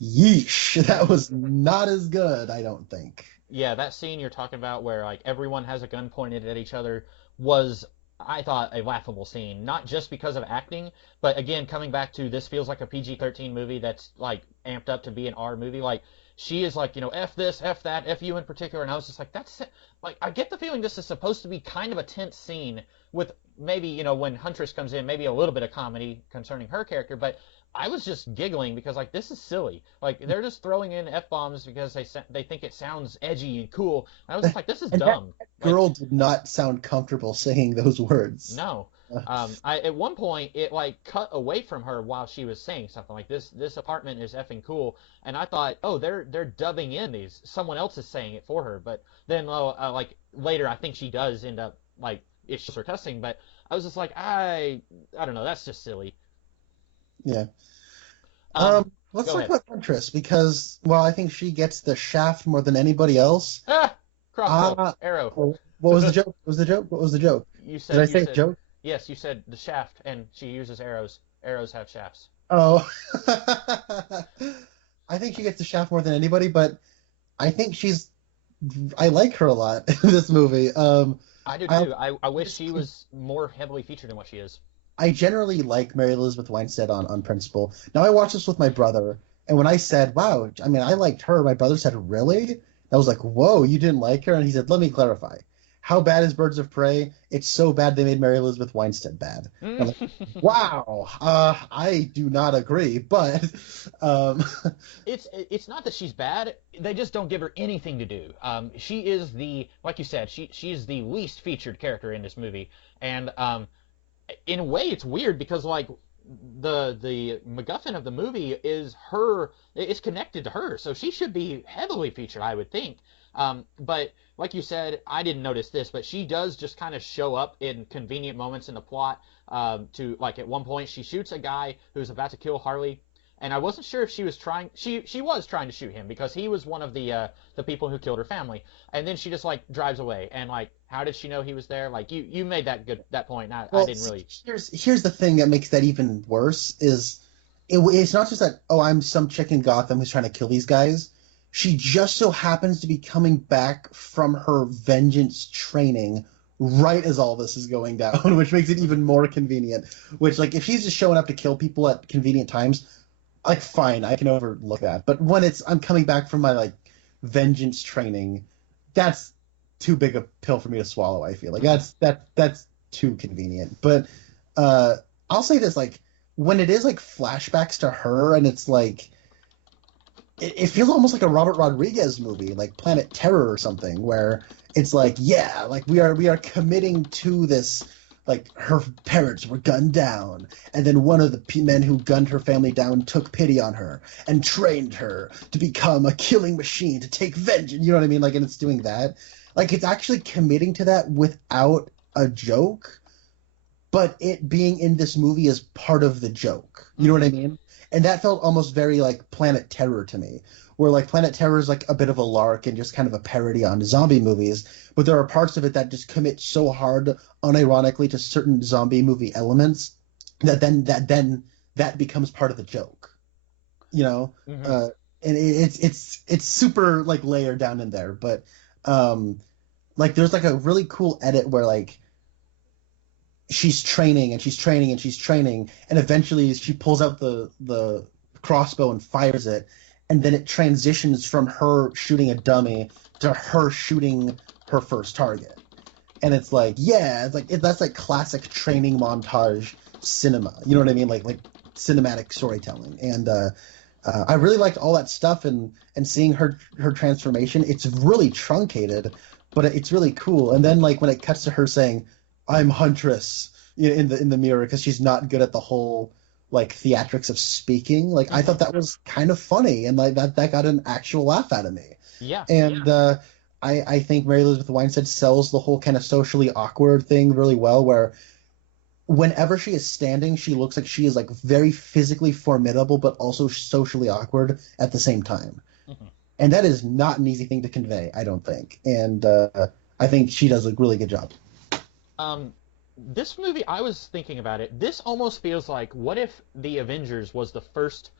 yeesh, that was not as good, I don't think. Yeah, that scene you're talking about where like everyone has a gun pointed at each other was, I thought, a laughable scene. Not just because of acting, but again, coming back to this feels like a PG-13 movie that's like amped up to be an R movie. Like she is like, F this, F that, F you in particular, and I was just like, that's like I get the feeling this is supposed to be kind of a tense scene with maybe, when Huntress comes in, maybe a little bit of comedy concerning her character, but I was just giggling because like this is silly. Like they're just throwing in f bombs because they think it sounds edgy and cool. And I was just like, this is And that dumb. Like girl did not sound comfortable saying those words. no. I at one point it like cut away from her while she was saying something like this apartment is effing cool, and I thought, oh, they're dubbing in these, someone else is saying it for her, but then like later I think she does end up like it's just her cussing, but I was just like I don't know, that's just silly. Yeah. Um, Let's Go talk ahead. about Huntress because, well, I think she gets the shaft more than anybody else. Ah, crossbow, Ah, arrow. what was the joke? What was the joke? What was the joke? You Did I said you say a said joke? yes. You said the shaft, and she uses arrows. Arrows have shafts. Oh, I think she gets the shaft more than anybody, but I think I like her a lot in this movie. I do I too. I wish she was more heavily featured in what she is. I generally like Mary Elizabeth Winstead on principle. Now I watched this with my brother, and when I said, "Wow," I mean, I liked her, my brother said, "Really?" I was like, "Whoa, you didn't like her?" And he said, "Let me clarify. How bad is Birds of Prey? It's so bad they made Mary Elizabeth Winstead bad." And I'm like, "Wow, I do not agree, but um, It's not that she's bad. They just don't give her anything to do. She is the, like you said, she's the least featured character in this movie, and in a way it's weird because like the MacGuffin of the movie is her, it's connected to her, so she should be heavily featured, I would think. But like you said, I didn't notice this, but she does just kind of show up in convenient moments in the plot. To like at one point she shoots a guy who's about to kill Harley, and I wasn't sure if she was trying. She was trying to shoot him because he was one of the people who killed her family, and then she just like drives away. And like, how did she know he was there? Like you made that point. And I well, didn't really. here's the thing that makes that even worse is it's not just that, oh, I'm some chick in Gotham who's trying to kill these guys. She just so happens to be coming back from her vengeance training right as all this is going down, which makes it even more convenient. Which, like, if she's just showing up to kill people at convenient times, like, fine, I can overlook that. But when it's I'm coming back from my like vengeance training, that's too big a pill for me to swallow. I feel like Mm-hmm. that's too convenient. But I'll say this, like, when it is like flashbacks to her, and it's like it feels almost like a Robert Rodriguez movie, like Planet Terror or something, where it's like, yeah, like we are committing to this. Like her parents were gunned down, and then one of the men who gunned her family down took pity on her and trained her to become a killing machine to take vengeance. You know what I mean? Like, and it's doing that. Like, it's actually committing to that without a joke, but it being in this movie is part of the joke. You know what Mm-hmm. I mean? And that felt almost very like Planet Terror to me, where like Planet Terror is like a bit of a lark and just kind of a parody on zombie movies, but there are parts of it that just commit so hard unironically to certain zombie movie elements that then that becomes part of the joke, you know? Mm-hmm. Uh, and it's super like layered down in there, but um like there's like a really cool edit where like she's training and she's training and she's training, and eventually she pulls out the crossbow and fires it, and then it transitions from her shooting a dummy to her shooting her first target, and it's like, yeah, it's like that's like classic training montage cinema. You know what I mean? Like cinematic storytelling, and I really liked all that stuff, and seeing her transformation. It's really truncated, but it's really cool. And then like when it cuts to her saying, "I'm Huntress," in the mirror because she's not good at the whole like theatrics of speaking. Like I Mm-hmm. thought that was kind of funny, and like that got an actual laugh out of me. Yeah. And I think Mary Elizabeth Winstead sells the whole kind of socially awkward thing really well, where whenever she is standing, she looks like she is like very physically formidable, but also socially awkward at the same time. Mm-hmm. And that is not an easy thing to convey, I don't think. And I think she does a really good job. Um, this movie, I was thinking about it. This almost feels like, what if the Avengers was the first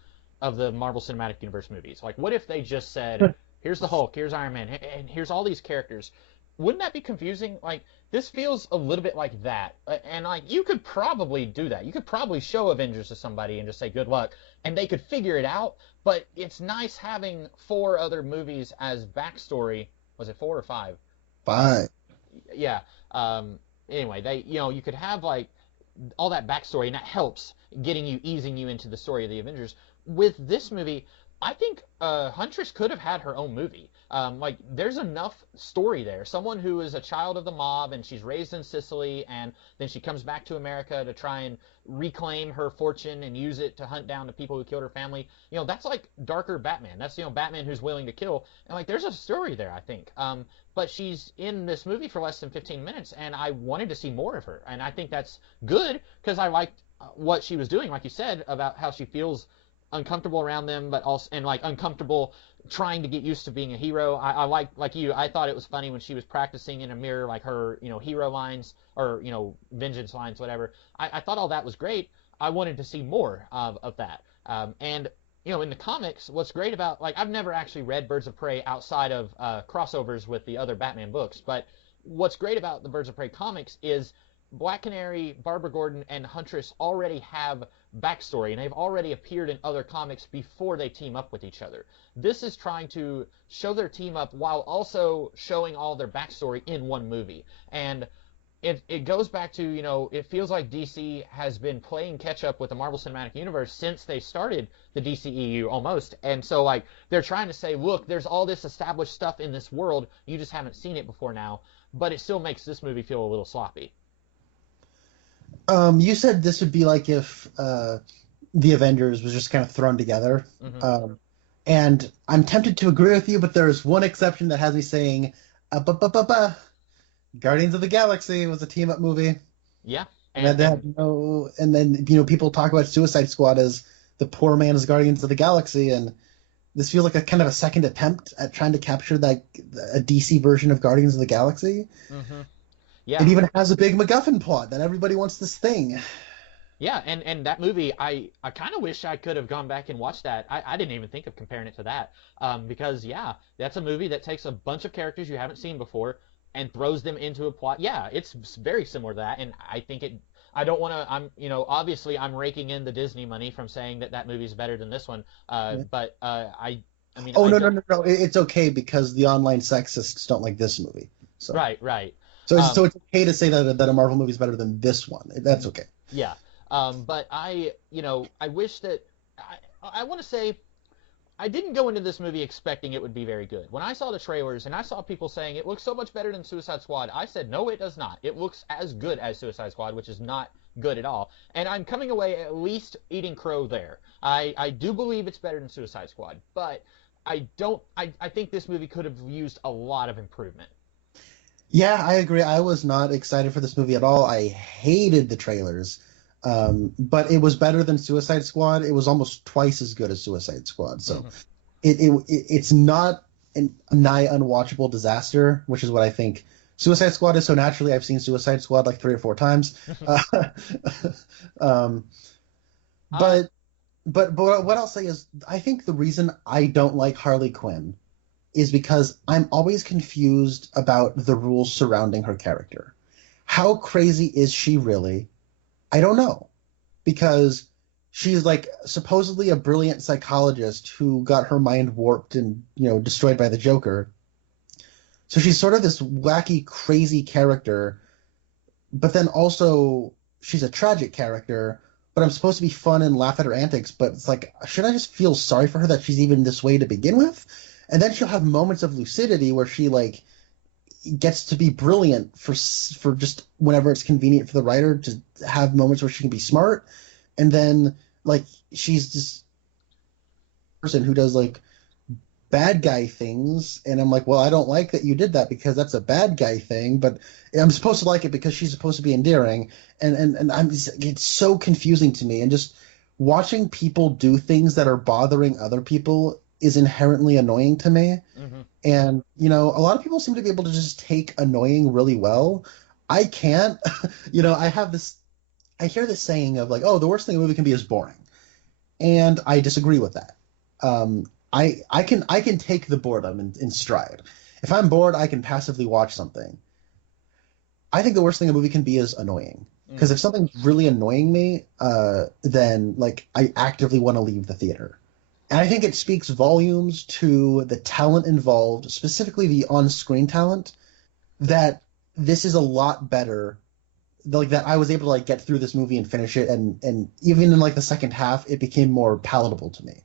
of the Marvel Cinematic Universe movies? Like, what if they just said, "Here's the Hulk, here's Iron Man, and here's all these characters." Wouldn't that be confusing? Like, this feels a little bit like that. And like, you could probably do that. You could probably show Avengers to somebody and just say, "Good luck," and they could figure it out. But it's nice having four other movies as backstory. Was it four or five? Um, Fine. yeah. Anyway, you could have like all that backstory, and that helps easing you into the story of the Avengers. With this movie, I think Huntress could have had her own movie. Like, there's enough story there. Someone who is a child of the mob, and she's raised in Sicily, and then she comes back to America to try and reclaim her fortune and use it to hunt down the people who killed her family. That's like darker Batman. That's, Batman who's willing to kill. And, like, there's a story there, I think. But she's in this movie for less than 15 minutes, and I wanted to see more of her. And I think that's good, because I liked what she was doing, like you said, about how she feels uncomfortable around them, but also, and like, uncomfortable trying to get used to being a hero. I like you, I thought it was funny when she was practicing in a mirror, like her, hero lines, or, vengeance lines, whatever. I thought all that was great. I wanted to see more of that. And, in the comics, what's great about, like, I've never actually read Birds of Prey outside of crossovers with the other Batman books, but what's great about the Birds of Prey comics is Black Canary, Barbara Gordon, and Huntress already have backstory, and they've already appeared in other comics before they team up with each other. This is trying to show their team up while also showing all their backstory in one movie. And it goes back to, it feels like DC has been playing catch up with the Marvel Cinematic Universe since they started the DCEU almost. And so, like, they're trying to say, look, there's all this established stuff in this world, you just haven't seen it before now, but it still makes this movie feel a little sloppy. You said this would be like if the Avengers was just kind of thrown together. Hmm. And I'm tempted to agree with you, but there's one exception that has me saying, Guardians of the Galaxy was a team up movie. Yeah. And then people talk about Suicide Squad as the poor man's Guardians of the Galaxy, and this feels like a kind of a second attempt at trying to capture that a DC version of Guardians of the Galaxy. Hmm. It Yeah. even has a big MacGuffin plot that everybody wants this thing. Yeah, and that movie, I kind of wish I could have gone back and watched that. I didn't even think of comparing it to that, because yeah, that's a movie that takes a bunch of characters you haven't seen before and throws them into a plot. Yeah, it's very similar to that, and I think it. I don't want to. Obviously, I'm raking in the Disney money from saying that movie's better than this one. Yeah. But I mean, Oh I no no don't. no no! It's okay because the online sexists don't like this movie. So Right, right. so it's, Um, so it's okay to say that a Marvel movie is better than this one. That's okay. yeah. But I wish that I want to say I didn't go into this movie expecting it would be very good. When I saw the trailers and I saw people saying it looks so much better than Suicide Squad, I said, no, it does not. It looks as good as Suicide Squad, which is not good at all. And I'm coming away at least eating crow there. I do believe it's better than Suicide Squad, but I don't. I think this movie could have used a lot of improvement. Yeah, I agree. I was not excited for this movie at all. I hated the trailers. But it was better than Suicide Squad. It was almost twice as good as Suicide Squad. So Hmm. it's not a nigh unwatchable disaster, which is what I think Suicide Squad is. So naturally, I've seen Suicide Squad like 3 or 4 times. Uh, um, I but but what I'll say is, I think the reason I don't like Harley Quinn is because I'm always confused about the rules surrounding her character. How crazy is she really? I don't know, because she's like supposedly a brilliant psychologist who got her mind warped and destroyed by the Joker. So she's sort of this wacky, crazy character, but then also she's a tragic character. But I'm supposed to be fun and laugh at her antics. But it's like, should I just feel sorry for her that she's even this way to begin with? And then she'll have moments of lucidity where she like gets to be brilliant for just whenever it's convenient for the writer to have moments where she can be smart, and then like she's this person who does like bad guy things, and I'm like, well, I don't like that you did that because that's a bad guy thing, but I'm supposed to like it because she's supposed to be endearing, and I'm just, it's so confusing to me, and just watching people do things that are bothering other people is inherently annoying to me. Hmm. And, a lot of people seem to be able to just take annoying really well. I can't. I hear this saying of like, oh, the worst thing a movie can be is boring. And I disagree with that. I can take the boredom in stride. If I'm bored, I can passively watch something. I think the worst thing a movie can be is annoying. Because Hmm. if something's really annoying me, then like I actively want to leave the theater. And I think it speaks volumes to the talent involved, specifically the on-screen talent, that this is a lot better. Like that I was able to like get through this movie and finish it, and even in like the second half, it became more palatable to me.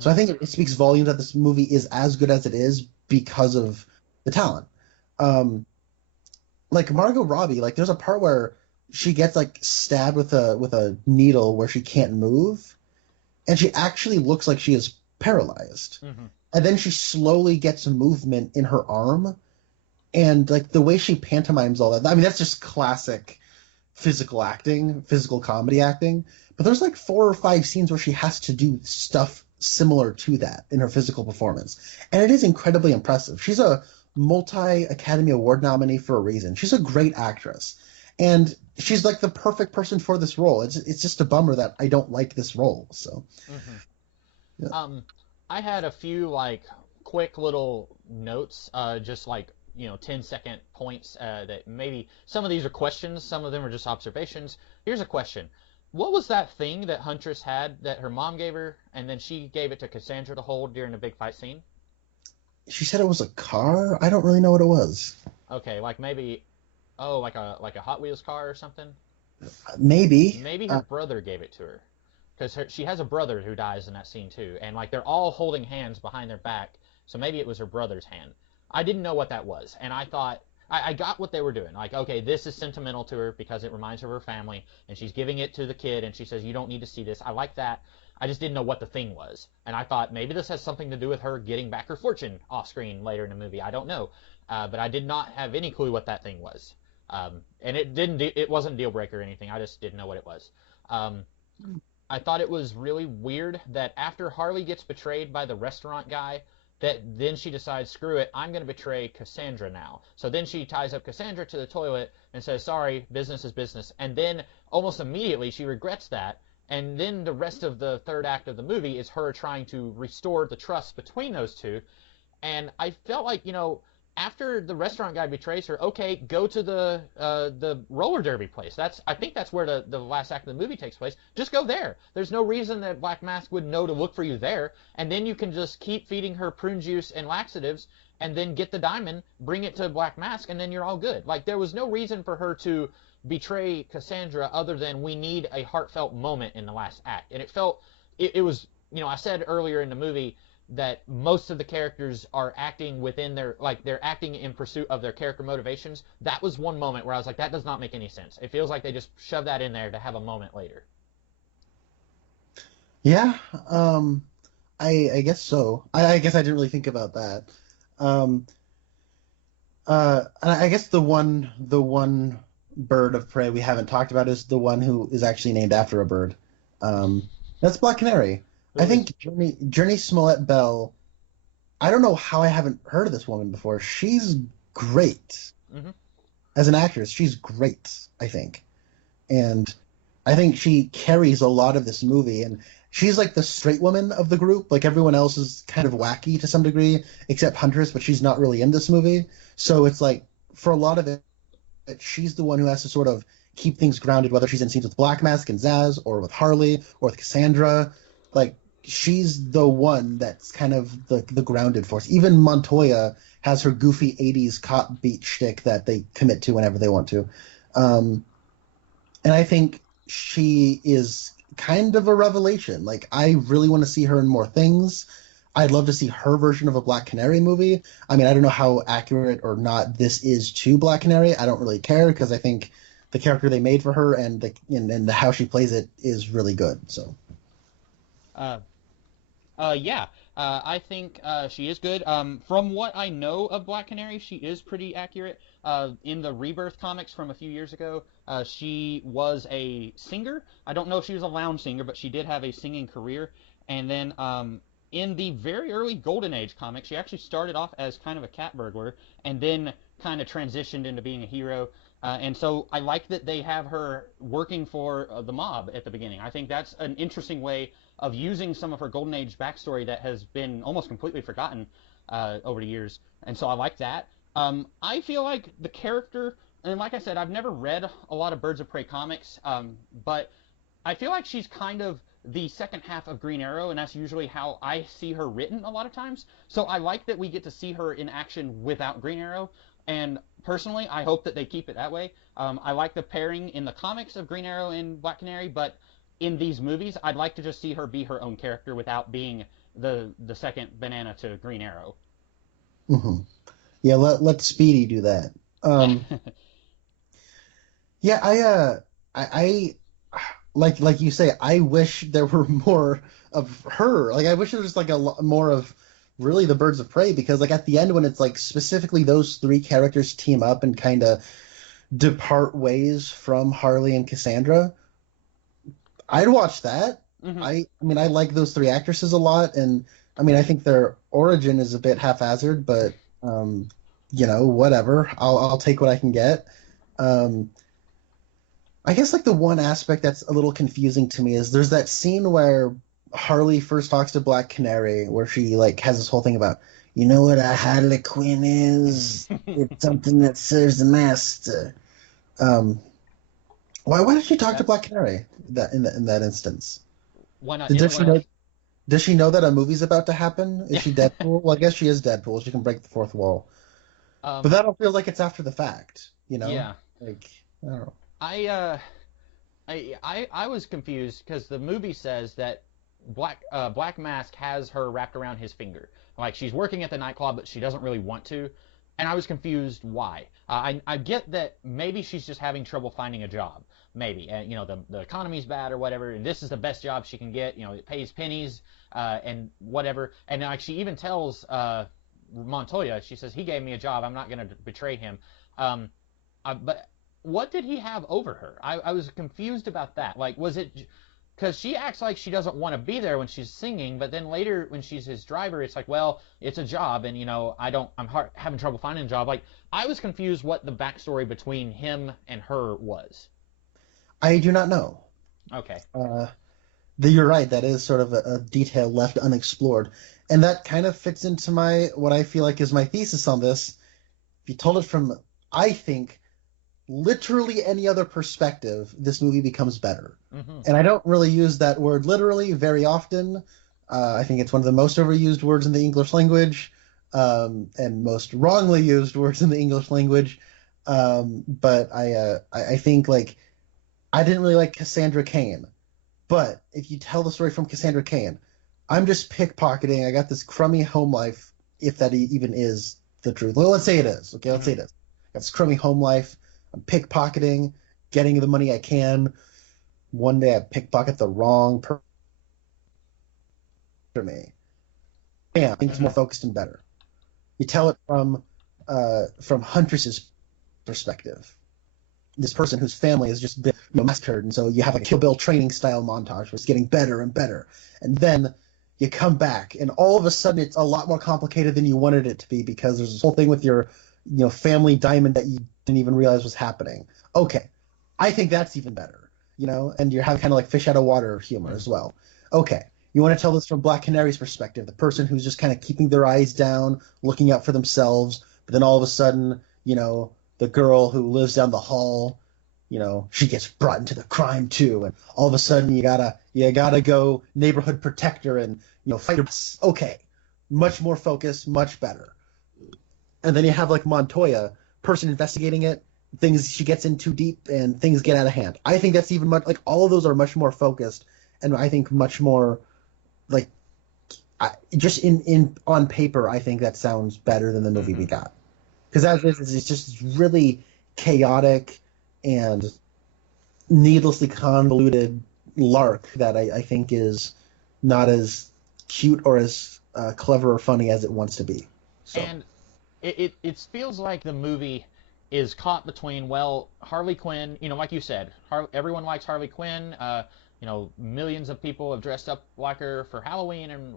So I Hmm. think it speaks volumes that this movie is as good as it is because of the talent. Um, like Margot Robbie, like there's a part where she gets like stabbed with a needle where she can't move, and she actually looks like she is paralyzed. Hmm. And then she slowly gets movement in her arm, and like the way she pantomimes all that. I mean, that's just classic physical acting, physical comedy acting. But there's like 4 or 5 scenes where she has to do stuff similar to that in her physical performance, and it is incredibly impressive. She's a multi Academy Award nominee for a reason. She's a great actress, and she's like the perfect person for this role. It's just a bummer that I don't like this role. So Hmm. yeah. Um, I had a few like quick little notes, just like 10-second points that maybe some of these are questions, some of them are just observations. Here's a question. What was that thing that Huntress had that her mom gave her, and then she gave it to Cassandra to hold during the big fight scene? She said it was a car. I don't really know what it was. Okay, like maybe, oh, like a Hot Wheels car or something? Maybe. Maybe her brother gave it to her. Because she has a brother who dies in that scene too, and like they're all holding hands behind their back, so maybe it was her brother's hand. I didn't know what that was, and I thought I got what they were doing. Like, okay, this is sentimental to her because it reminds her of her family, and she's giving it to the kid, and she says, "You don't need to see this." I like that. I just didn't know what the thing was, and I thought maybe this has something to do with her getting back her fortune off screen later in the movie. I don't know, but I did not have any clue what that thing was, and it didn't. It wasn't deal breaker or anything. I just didn't know what it was. Um, I thought it was really weird that after Harley gets betrayed by the restaurant guy, that then she decides, screw it, I'm going to betray Cassandra now. So then she ties up Cassandra to the toilet and says, sorry, business is business. And then almost immediately she regrets that. And then the rest of the third act of the movie is her trying to restore the trust between those two. And I felt like, after the restaurant guy betrays her, okay, go to the roller derby place. I think that's where the last act of the movie takes place. Just go there. There's no reason that Black Mask would know to look for you there, and then you can just keep feeding her prune juice and laxatives, and then get the diamond, bring it to Black Mask, and then you're all good. Like there was no reason for her to betray Cassandra other than we need a heartfelt moment in the last act, and it was I said earlier in the movie that most of the characters are acting within their like they're acting in pursuit of their character motivations. That was one moment where I was like, that does not make any sense. It feels like they just shove that in there to have a moment later. Yeah. I guess so. I guess I didn't really think about that. Um, and I guess the one bird of prey we haven't talked about is the one who is actually named after a bird. Um, that's Black Canary. I Who is? think Journey Smollett Bell. I don't know how I haven't heard of this woman before. She's great Mm-hmm. as an actress. She's great, I think, and I think she carries a lot of this movie. And she's like the straight woman of the group. Like everyone else is kind of wacky to some degree, except Huntress, but she's not really in this movie. So it's like for a lot of it, she's the one who has to sort of keep things grounded, whether she's in scenes with Black Mask and Zaz, or with Harley, or with Cassandra. Like she's the one that's kind of the grounded force. Even Montoya has her goofy '80s cop beat shtick that they commit to whenever they want to. Um, and I think she is kind of a revelation. Like I really want to see her in more things. I'd love to see her version of a Black Canary movie. I mean, I don't know how accurate or not this is to Black Canary. I don't really care because I think the character they made for her and how she plays it is really good. So Uh, yeah. I think she is good. From what I know of Black Canary, she is pretty accurate. In the Rebirth comics from a few years ago, she was a singer. I don't know if she was a lounge singer, but she did have a singing career. And then in the very early Golden Age comics, she actually started off as kind of a cat burglar and then kind of transitioned into being a hero. And so I like that they have her working for the mob at the beginning. I think that's an interesting way of using some of her Golden Age backstory that has been almost completely forgotten over the years. And so I like that. I feel like the character, and like I said, I've never read a lot of Birds of Prey comics, but I feel like she's kind of the second half of Green Arrow, and that's usually how I see her written a lot of times. So I like that we get to see her in action without Green Arrow, and personally, I hope that they keep it that way. I like the pairing in the comics of Green Arrow and Black Canary, but in these movies, I'd like to just see her be her own character without being the second banana to Green Arrow. Hmm. Yeah, let Speedy do that. Yeah, like you say, I wish there were more of her. Like I wish there was like a lot more of really the Birds of Prey because like at the end when it's like specifically those three characters team up and kind of depart ways from Harley and Cassandra, I'd watch that. Hmm. I mean I like those three actresses a lot, and I mean I think their origin is a bit haphazard, but whatever. I'll take what I can get. Um, I guess like the one aspect that's a little confusing to me is there's that scene where Harley first talks to Black Canary where she like has this whole thing about you know what a harlequin is? It's something that serves the master. Um, why did she talk to That's Black Canary in that instance? why not? Does she Well, know does she know that a movie's about to happen? Is she Deadpool? Well, I guess she is Deadpool. She can break the fourth wall. But um, that don't feel like it's after the fact, you know? yeah. Like I don't know. I I was confused because the movie says that Black Mask has her wrapped around his finger. Like she's working at the nightclub, but she doesn't really want to, and I was confused why. I get that maybe she's just having trouble finding a job, maybe, and the economy's bad or whatever, and this is the best job she can get. It pays pennies and whatever, and like she even tells Montoya, she says he gave me a job. I'm not going to betray him. Um, but what did he have over her? I was confused about that. Like, was it because she acts like she doesn't want to be there when she's singing, but then later when she's his driver, it's like, well, it's a job, and having trouble finding a job. Like, I was confused what the backstory between him and her was. I do not know. Okay. Uh, you're right. That is sort of a detail left unexplored, and that kind of fits into my what I feel like is my thesis on this. If you told it from, I think, literally any other perspective, this movie becomes better. Hmm. And I don't really use that word literally very often. I think it's one of the most overused words in the English language, and most wrongly used words in the English language. But I think like I didn't really like Cassandra Cain, but if you tell the story from Cassandra Cain, I'm just pickpocketing. I got this crummy home life, if that even is the truth. Well, let's say it is. Okay, let's say Hmm. it is. I got this crummy home life. I'm pickpocketing, getting the money I can. One day I pickpocket the wrong person for me. Bam, things more Hmm. focused and better. You tell it from Huntress's perspective. This person whose family has just been massacred, and so you have a Kill Bill training style montage where it's getting better and better, and then you come back, and all of a sudden it's a lot more complicated than you wanted it to be because there's this whole thing with your family diamond that you didn't even realize was happening. Okay, I think that's even better, and you're having kind of like fish out of water humor as well. Okay, you want to tell this from Black Canary's perspective, the person who's just kind of keeping their eyes down, looking out for themselves, but then all of a sudden, the girl who lives down the hall, she gets brought into the crime too, and all of a sudden you gotta go neighborhood protector and fight your okay, much more focused, much better. And then you have like Montoya, person investigating it, things she gets in too deep and things get out of hand. I think that's even much like all of those are much more focused, and I think much more like just in on paper, I think that sounds better than the movie we Hmm. got because as is it's just really chaotic and needlessly convoluted lark that I think is not as cute or as clever or funny as it wants to be. So. And it feels like the movie is caught between, well, Harley Quinn, like you said, everyone likes Harley Quinn. millions of people have dressed up like her for Halloween, and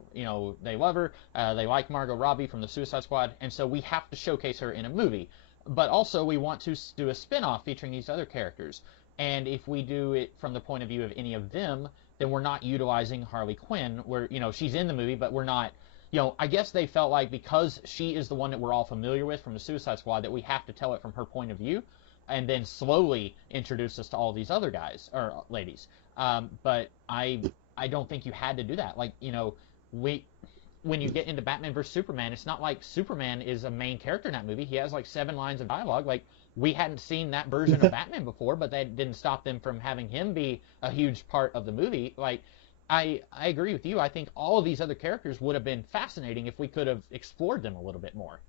they love her. They like Margot Robbie from the Suicide Squad, and so we have to showcase her in a movie. But also, we want to do a spin-off featuring these other characters. And if we do it from the point of view of any of them, then we're not utilizing Harley Quinn. Where she's in the movie, but we're not. I guess they felt like because she is the one that we're all familiar with from the Suicide Squad, that we have to tell it from her point of view, and then slowly introduce us to all these other guys or ladies. But I don't think you had to do that. Like, we when you get into Batman vs Superman, it's not like Superman is a main character in that movie. He has like 7 lines of dialogue. Like, we hadn't seen that version of Batman before, but that didn't stop them from having him be a huge part of the movie. Like, I agree with you. I think all of these other characters would have been fascinating if we could have explored them a little bit more.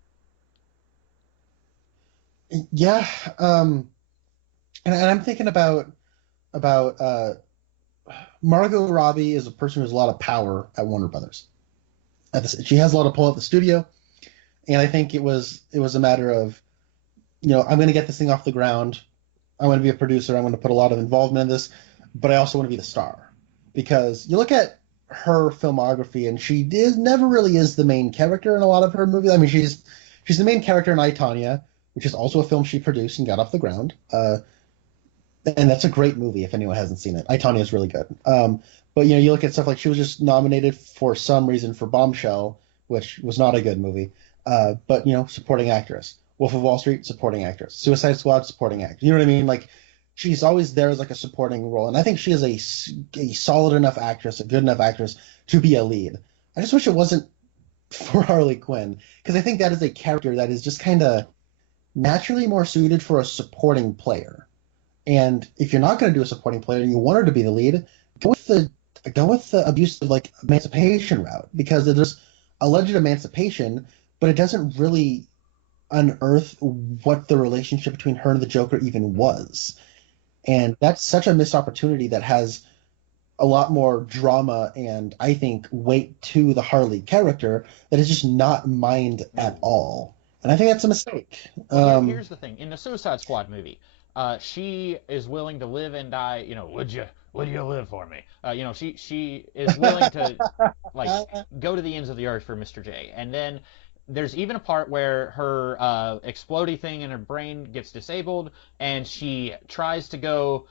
Yeah, and I'm thinking about Margot Robbie is a person who has a lot of power at Warner Brothers. She has a lot of pull at the studio, and I think it was a matter of, I'm going to get this thing off the ground. I want to be a producer. I want to put a lot of involvement in this, but I also want to be the star. Because you look at her filmography, and she never really is the main character in a lot of her movies. I mean, she's the main character in I, Tonya, which is also a film she produced and got off the ground. And that's a great movie if anyone hasn't seen it. I, Tonya is really good. But you look at stuff like she was just nominated for some reason for Bombshell, which was not a good movie. But supporting actress. Wolf of Wall Street, supporting actress. Suicide Squad, supporting actress. You know what I mean? Like, she's always there as like a supporting role, and I think she is a solid enough actress, a good enough actress to be a lead. I just wish it wasn't for Harley Quinn, because I think that is a character that is just kind of naturally more suited for a supporting player. And if you're not going to do a supporting player and you want her to be the lead, go with the abusive, like, emancipation route, because there's alleged emancipation, but it doesn't really unearth what the relationship between her and the Joker even was. And that's such a missed opportunity that has a lot more drama and, I think, weight to the Harley character that is just not mined at all. And I think that's a mistake. Well, here's the thing. In the Suicide Squad movie, she is willing to live and die. Would you live for me? She is willing to like go to the ends of the earth for Mr. J. And then there's even a part where her explodey thing in her brain gets disabled, and she tries to go.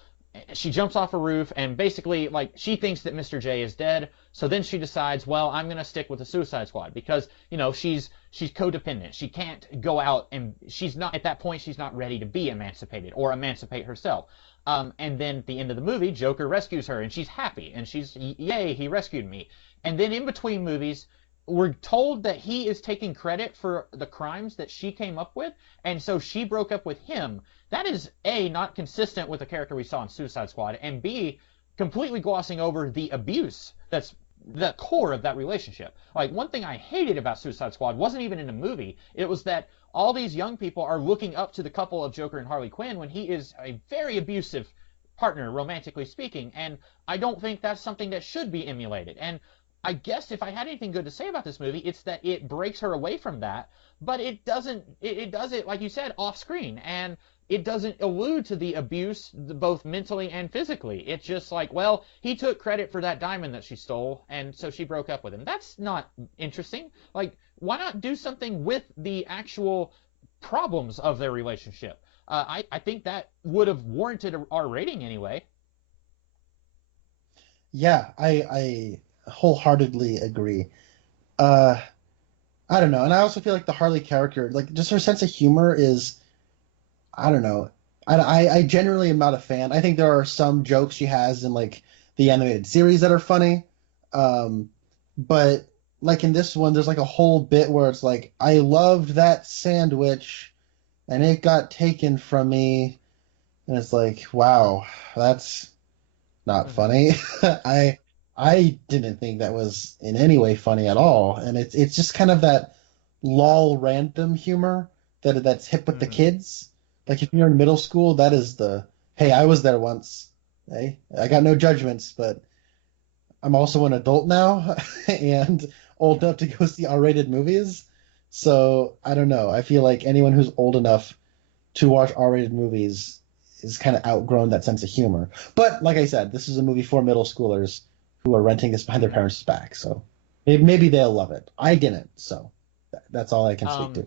She jumps off a roof, and basically, like, she thinks that Mr. J is dead. So then she decides, well, I'm gonna stick with the Suicide Squad because she's codependent. She can't go out, and she's not at that point. She's not ready to be emancipated or emancipate herself. And then at the end of the movie, Joker rescues her, and she's happy, and she's, yay, he rescued me. And then in between movies, we're told that he is taking credit for the crimes that she came up with, and so she broke up with him. That is, A, not consistent with the character we saw in Suicide Squad, and B, completely glossing over the abuse that's the core of that relationship. Like, one thing I hated about Suicide Squad wasn't even in the movie. It was that all these young people are looking up to the couple of Joker and Harley Quinn when he is a very abusive partner, romantically speaking, and I don't think that's something that should be emulated. And I guess if I had anything good to say about this movie, it's that it breaks her away from that, but it doesn't. It does it, like you said, off screen, and it doesn't allude to the abuse, both mentally and physically. It's just like, well, he took credit for that diamond that she stole, and so she broke up with him. That's not interesting. Like, why not do something with the actual problems of their relationship? I think that would have warranted our rating anyway. Yeah, I wholeheartedly agree. Uh, I don't know, and I also feel like the Harley character, like, just her sense of humor is, I don't know. I generally am not a fan. I think there are some jokes she has in, like, the animated series that are funny. But like in this one, there's like a whole bit where it's like, I loved that sandwich and it got taken from me. And it's like, wow, that's not funny. I didn't think that was in any way funny at all. And it's just kind of that lol random humor that's hip with the Mm-hmm. kids. Like, if you're in middle school, that is the, hey, I was there once. Hey, I got no judgments, but I'm also an adult now and old enough to go see R-rated movies. So I don't know. I feel like anyone who's old enough to watch R-rated movies is kind of outgrown that sense of humor. But like I said, this is a movie for middle schoolers who are renting this behind their parents' back. So maybe they'll love it. I didn't, so that's all I can speak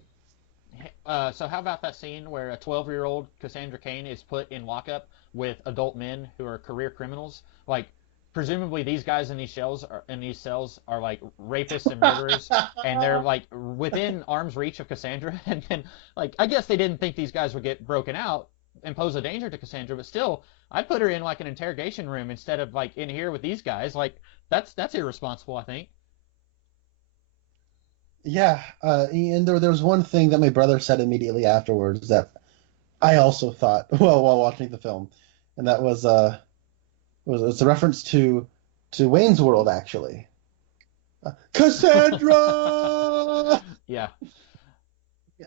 Um, to. so how about that scene where a 12-year-old Cassandra Cain is put in lockup with adult men who are career criminals? Like, presumably these guys in these cells are like rapists and murderers, and they're like within arm's reach of Cassandra. And then, like, I guess they didn't think these guys would get broken out and pose a danger to Cassandra, but still, I'd put her in like an interrogation room instead of like in here with these guys. Like, that's irresponsible, I think. Yeah, and there was one thing that my brother said immediately afterwards that I also thought well while watching the film, and that was it's a reference to Wayne's World actually. Cassandra. Yeah.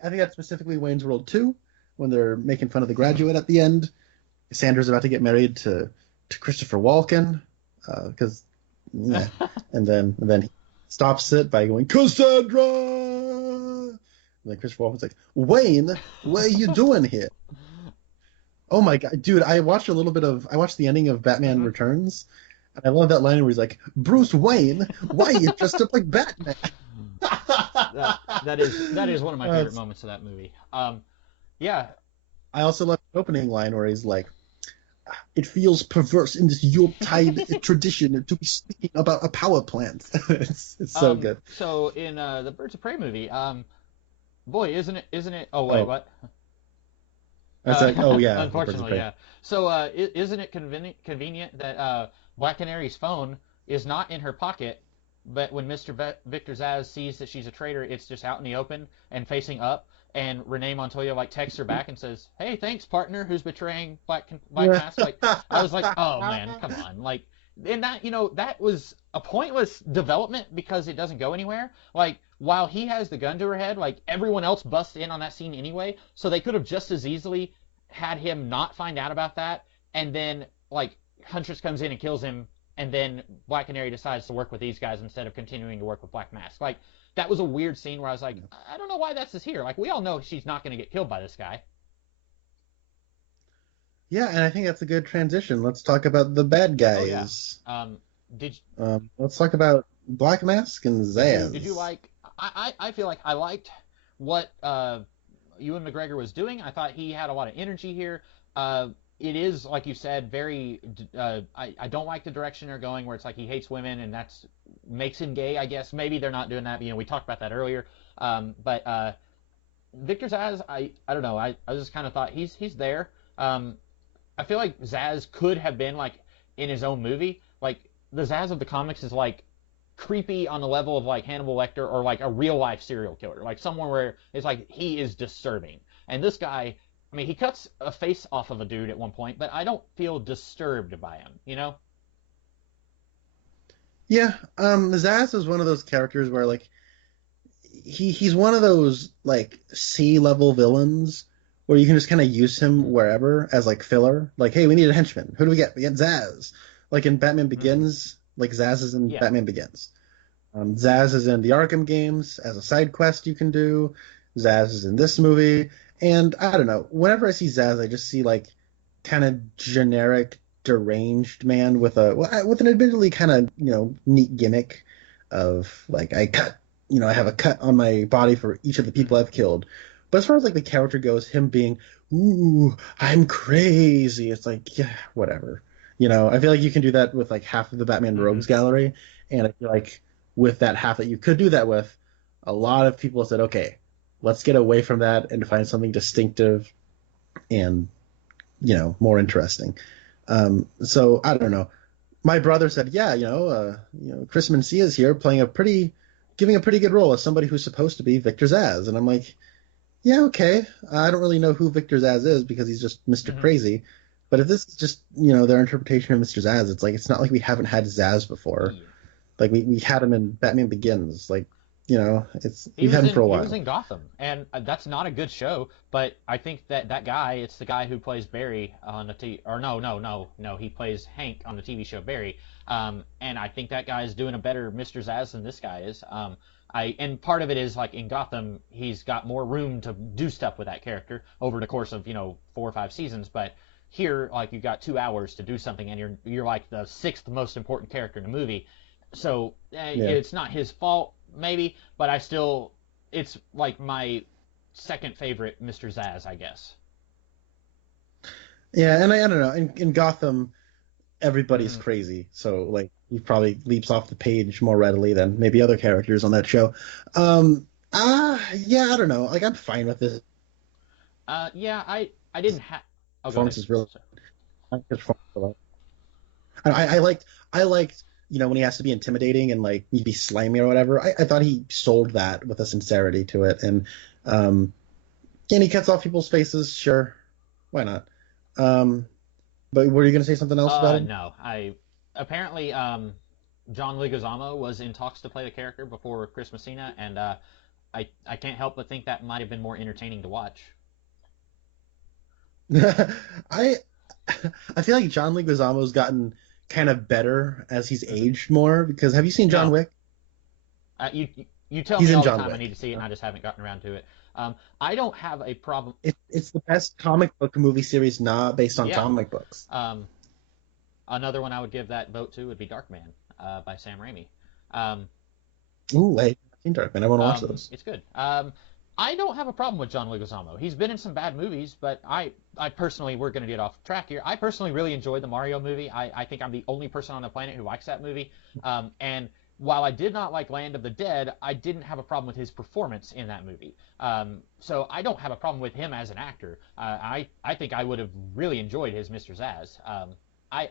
I think that's specifically Wayne's World 2 when they're making fun of the graduate at the end. Cassandra's about to get married to Christopher Walken because yeah, and then he stops it by going Cassandra. And then Christopher Walken's like, Wayne, what are you doing here? Oh my god, dude! I watched the ending of Batman Hmm. Returns, and I love that line where he's like, Bruce Wayne, why are you dressed up like Batman? That is one of my favorite It's- moments of that movie. Yeah. I also love the opening line where he's like, it feels perverse in this Yuletide tradition to be speaking about a power plant. It's so good. So in the Birds of Prey movie, boy, isn't it? Oh wait, Oh, what? it's like, oh yeah, the Birds of Unfortunately, Prey. yeah. So isn't it convenient that Black Canary's phone is not in her pocket, but when Victor Zsasz sees that she's a traitor, it's just out in the open and facing up. And Renee Montoya like texts her back and says, "Hey, thanks, partner, who's betraying Black Mask." Like, I was like, "Oh man, come on!" Like, and that was a pointless development because it doesn't go anywhere. Like, while he has the gun to her head, like everyone else busts in on that scene anyway, so they could have just as easily had him not find out about that, and then like Huntress comes in and kills him, and then Black Canary decides to work with these guys instead of continuing to work with Black Mask. Like, that was a weird scene where I was like, I don't know why that's just here. Like, we all know she's not going to get killed by this guy. Yeah, and I think that's a good transition. Let's talk about the bad Oh yeah. guys. Um, did Let's talk about Black Mask and did you Zaz. like? I feel like I liked what Ewan McGregor was doing. I thought he had a lot of energy here. It is like you said, very. I don't like the direction they're going, where it's like he hates women, and that's makes him gay. I guess maybe they're not doing that. We talked about that earlier. But Victor Zaz, I don't know. I just kind of thought he's there. I feel like Zaz could have been like in his own movie. Like the Zaz of the comics is like creepy on the level of like Hannibal Lecter or like a real life serial killer, like someone where it's like he is disturbing. And this guy, I mean, he cuts a face off of a dude at one point, but I don't feel disturbed by him, you know? Yeah, Zaz is one of those characters where like he's one of those like C-level villains where you can just kind of use him wherever as like filler. Like, hey, we need a henchman. Who do we get? We get Zaz. Like in Batman Mm-hmm. Begins, like Zaz is in Yeah. Batman Begins. Zaz is in the Arkham games as a side quest you can do. Zaz is in this movie, and I don't know. Whenever I see Zaz, I just see like kind of generic deranged man with with an admittedly kind of neat gimmick of like I have a cut on my body for each of the people Mm-hmm. I've killed. But as far as like the character goes, him being ooh I'm crazy, it's like yeah whatever. I feel like you can do that with like half of the Batman Mm-hmm. Rogues gallery, and I feel like with that half that you could do that with, a lot of people said okay, let's get away from that and find something distinctive and more interesting. So I don't know. My brother said, yeah, Chris Mencia is here giving a pretty good role as somebody who's supposed to be Victor Zaz, and I'm like, yeah, okay. I don't really know who Victor Zaz is because he's just Mr. Mm-hmm. Crazy. But if this is just their interpretation of Mr. Zaz, it's like it's not like we haven't had Zaz before. Yeah. Like we had him in Batman Begins. Like it's He we've was had him for in a he was while. in Gotham, and that's not a good show. But I think that guy, it's the guy who plays Barry on the or no, he plays Hank on the TV show Barry. And I think that guy is doing a better Mr. Zaz than this guy is. And part of it is like in Gotham, he's got more room to do stuff with that character over the course of 4 or 5 seasons. But here, like, you got 2 hours to do something, and you're like the sixth most important character in the movie. So Yeah. it's not his fault, maybe, but I still, it's like my second favorite Mr. Zaz, I guess. Yeah, and I don't know. In Gotham, everybody's Hmm. crazy, so like he probably leaps off the page more readily than maybe other characters on that show. Yeah, I don't know. Like I'm fine with this. Yeah, I didn't have. Oh, go ahead. Performance is really. So, I like his performance. I liked when he has to be intimidating and like be slimy or whatever. I thought he sold that with a sincerity to it, um, and he cuts off people's faces. Sure, why not? Um, but were you gonna say something else about him? no, I apparently John Leguizamo was in talks to play the character before Chris Messina, and I can't help but think that might have been more entertaining to watch. I I feel like John Leguizamo's gotten kind of better as he's Hmm. aged more because have you seen John No, Wick? you you tell He's me in all the John time I Wick. need to see it, and I just haven't gotten around to it. I don't have a problem. It's the best comic book movie series not based on Yeah. comic books. Um, Another one I would give that vote to would be Darkman by Sam Raimi. Um, Ooh, wait, I've seen Darkman. I want to watch those. it's good. I don't have a problem with John Leguizamo. He's been in some bad movies, but I personally, we're going to get off track here. I personally really enjoyed the Mario movie. I think I'm the only person on the planet who likes that movie. And while I did not like Land of the Dead, I didn't have a problem with his performance in that movie. So I don't have a problem with him as an actor. I think I would have really enjoyed his Mr. Zaz. I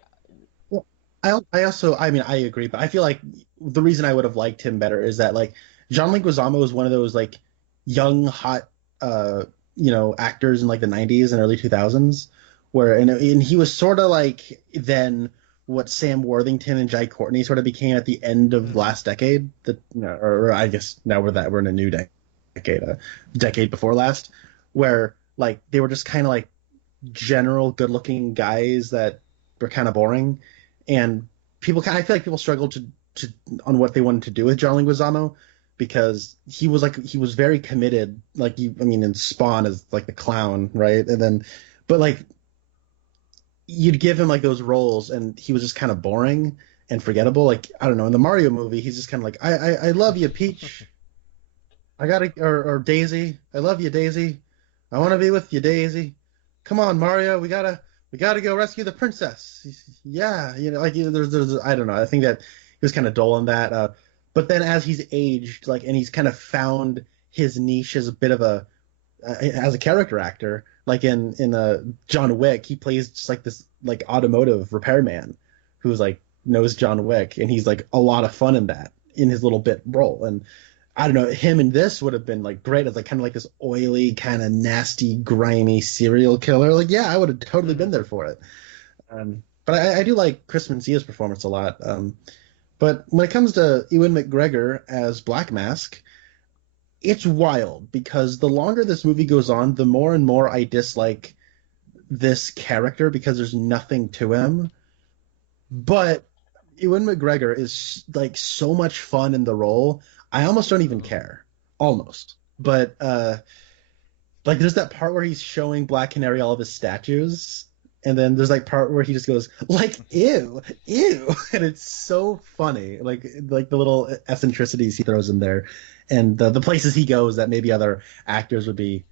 Well, I mean I agree, but I feel like the reason I would have liked him better is that like John Leguizamo was one of those like young hot actors in like the 90s and early 2000s where and he was sort of like then what Sam Worthington and Jai Courtney sort of became at the end of mhm, last decade or I guess now we're in a new decade, a decade before last, where like they were just kind of like general good looking guys that were kind of boring, and I feel like people struggled to on what they wanted to do with John Leguizamo because he was very committed, like I mean in Spawn as like the clown, right? And then but like you'd give him like those roles and he was just kind of boring and forgettable. Like I don't know, in the Mario movie he's just kind of like I love you Peach, I gotta or Daisy, I love you Daisy, I want to be with you Daisy, come on Mario, we gotta go rescue the princess. Yeah, like there's I don't know. I think that he was kind of dull on that. But then as he's aged, like, and he's kind of found his niche as a bit of a as a character actor. Like in John Wick, he plays just like this like automotive repairman who's like knows John Wick, and he's like a lot of fun in that in his little bit role. And I don't know, him in this would have been like great as like kind of like this oily, kind of nasty, grimy serial killer. Like, yeah, I would have totally been mhm. there for it. But I do like Chris Mencia's performance a lot. But when it comes to Ewan McGregor as Black Mask, it's wild because the longer this movie goes on, the more and more I dislike this character because there's nothing to him. But Ewan McGregor is like so much fun in the role. I almost don't even care. Almost. But like there's that part where he's showing Black Canary all of his statues, and then there's like part where he just goes like ew, ew, and it's so funny. Like the little eccentricities he throws in there, and the places he goes that maybe other actors would be,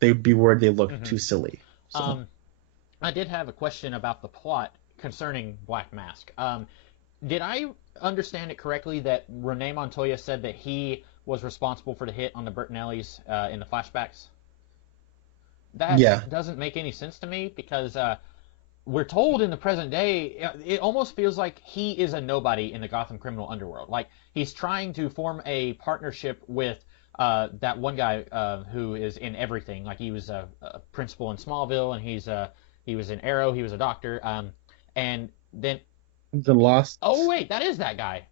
they'd be worried they look Mhm. too silly. So Um, I did have a question about the plot concerning Black Mask. Did I understand it correctly that Renee Montoya said that he was responsible for the hit on the Bertinellis in the flashbacks? That yeah, doesn't make any sense to me because we're told in the present day, it almost feels like he is a nobody in the Gotham criminal underworld. Like he's trying to form a partnership with that one guy who is in everything. Like he was a principal in Smallville, and he was in Arrow. He was a doctor. And then he's been lost. oh wait, that is that guy.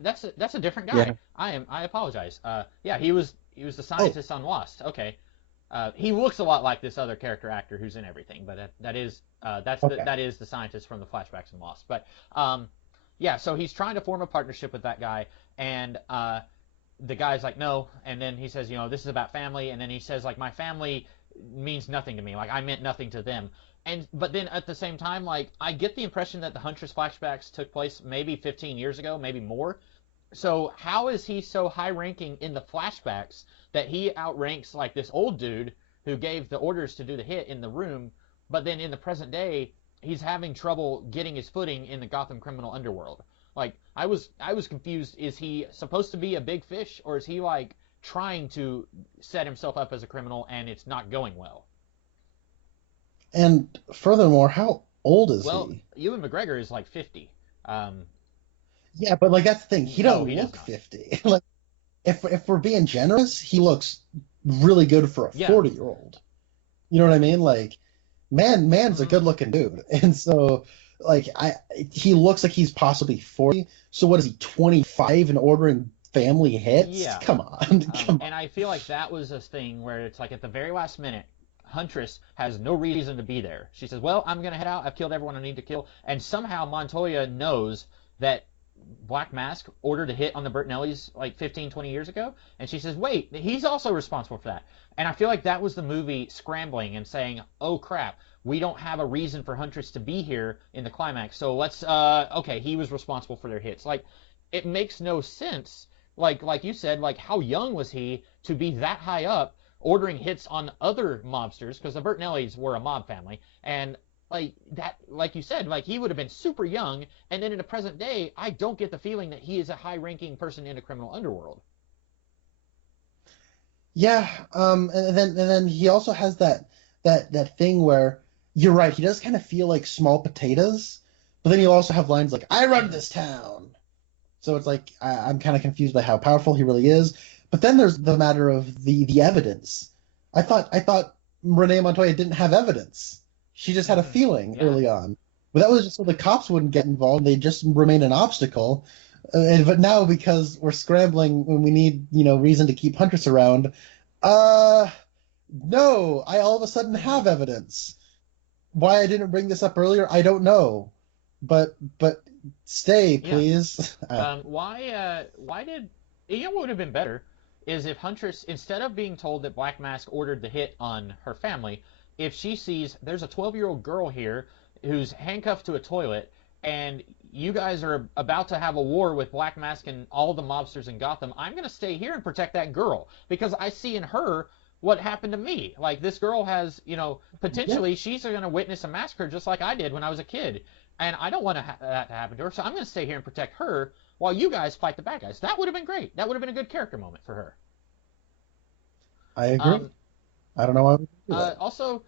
That's a different guy. Yeah. I apologize. Yeah, he was the Oh, scientist on Lost. Okay. He looks a lot like this other character actor who's in everything, but okay. that is the scientist from the flashbacks in Lost. But yeah, so he's trying to form a partnership with that guy, and the guy's like no, and then he says, this is about family, and then he says like my family means nothing to me, like I meant nothing to them, And but then at the same time, like I get the impression that the Huntress flashbacks took place maybe 15 years ago, maybe more. So how is he so high ranking in the flashbacks that he outranks like this old dude who gave the orders to do the hit in the room, but then in the present day he's having trouble getting his footing in the Gotham criminal underworld? Like I was confused. Is he supposed to be a big fish, or is he like trying to set himself up as a criminal and it's not going well? And furthermore, how old is Well, he? Ewan McGregor is like 50. Um, Yeah, but like that's the thing. He no, doesn't he does look not. 50. Like if we're being generous, he looks really good for a Yeah. 40-year-old. You know what I mean? Like man's a Mm, good-looking dude. And so like he looks like he's possibly 40. So what is he, 25 and ordering family hits? yeah. Come on. Come on. And I feel like that was a thing where it's like at the very last minute, Huntress has no reason to be there. She says, "Well, I'm gonna head out. I've killed everyone I need to kill." And somehow Montoya knows that Black Mask ordered a hit on the Bertinellis like 15, 20 years ago, and she says, "Wait, he's also responsible for that." And I feel like that was the movie scrambling and saying, "Oh crap, we don't have a reason for Huntress to be here in the climax, so let's okay, he was responsible for their hits." Like it makes no sense. Like you said, like how young was he to be that high up ordering hits on other mobsters, because the Bertinellis were a mob family, and like that, like you said, like he would have been super young, and then in the present day, I don't get the feeling that he is a high-ranking person in the criminal underworld. Yeah, and then he also has that thing where you're right, he does kind of feel like small potatoes, but then you also have lines like "I run this town." So it's like I'm kind of confused by how powerful he really is. But then there's the matter of the evidence. I thought Renee Montoya didn't have evidence. She just had a feeling Yeah. early on. But that was just so the cops wouldn't get involved. They just remain an obstacle. But now because we're scrambling when we need, reason to keep Huntress around, uh, no, I all of a sudden have evidence. Why I didn't bring this up earlier, I don't know. But stay, Yeah. please. Why did what would have been better is if Huntress, instead of being told that Black Mask ordered the hit on her family, if she sees there's a 12-year-old girl here who's handcuffed to a toilet, and you guys are about to have a war with Black Mask and all the mobsters in Gotham, I'm gonna stay here and protect that girl because I see in her what happened to me. Like this girl has, Yeah, potentially she's gonna witness a massacre just like I did when I was a kid, and I don't want that to happen to her. So I'm going to stay here and protect her while you guys fight the bad guys. That would have been great. That would have been a good character moment for her. I agree. Um, I don't know why we do that. Also,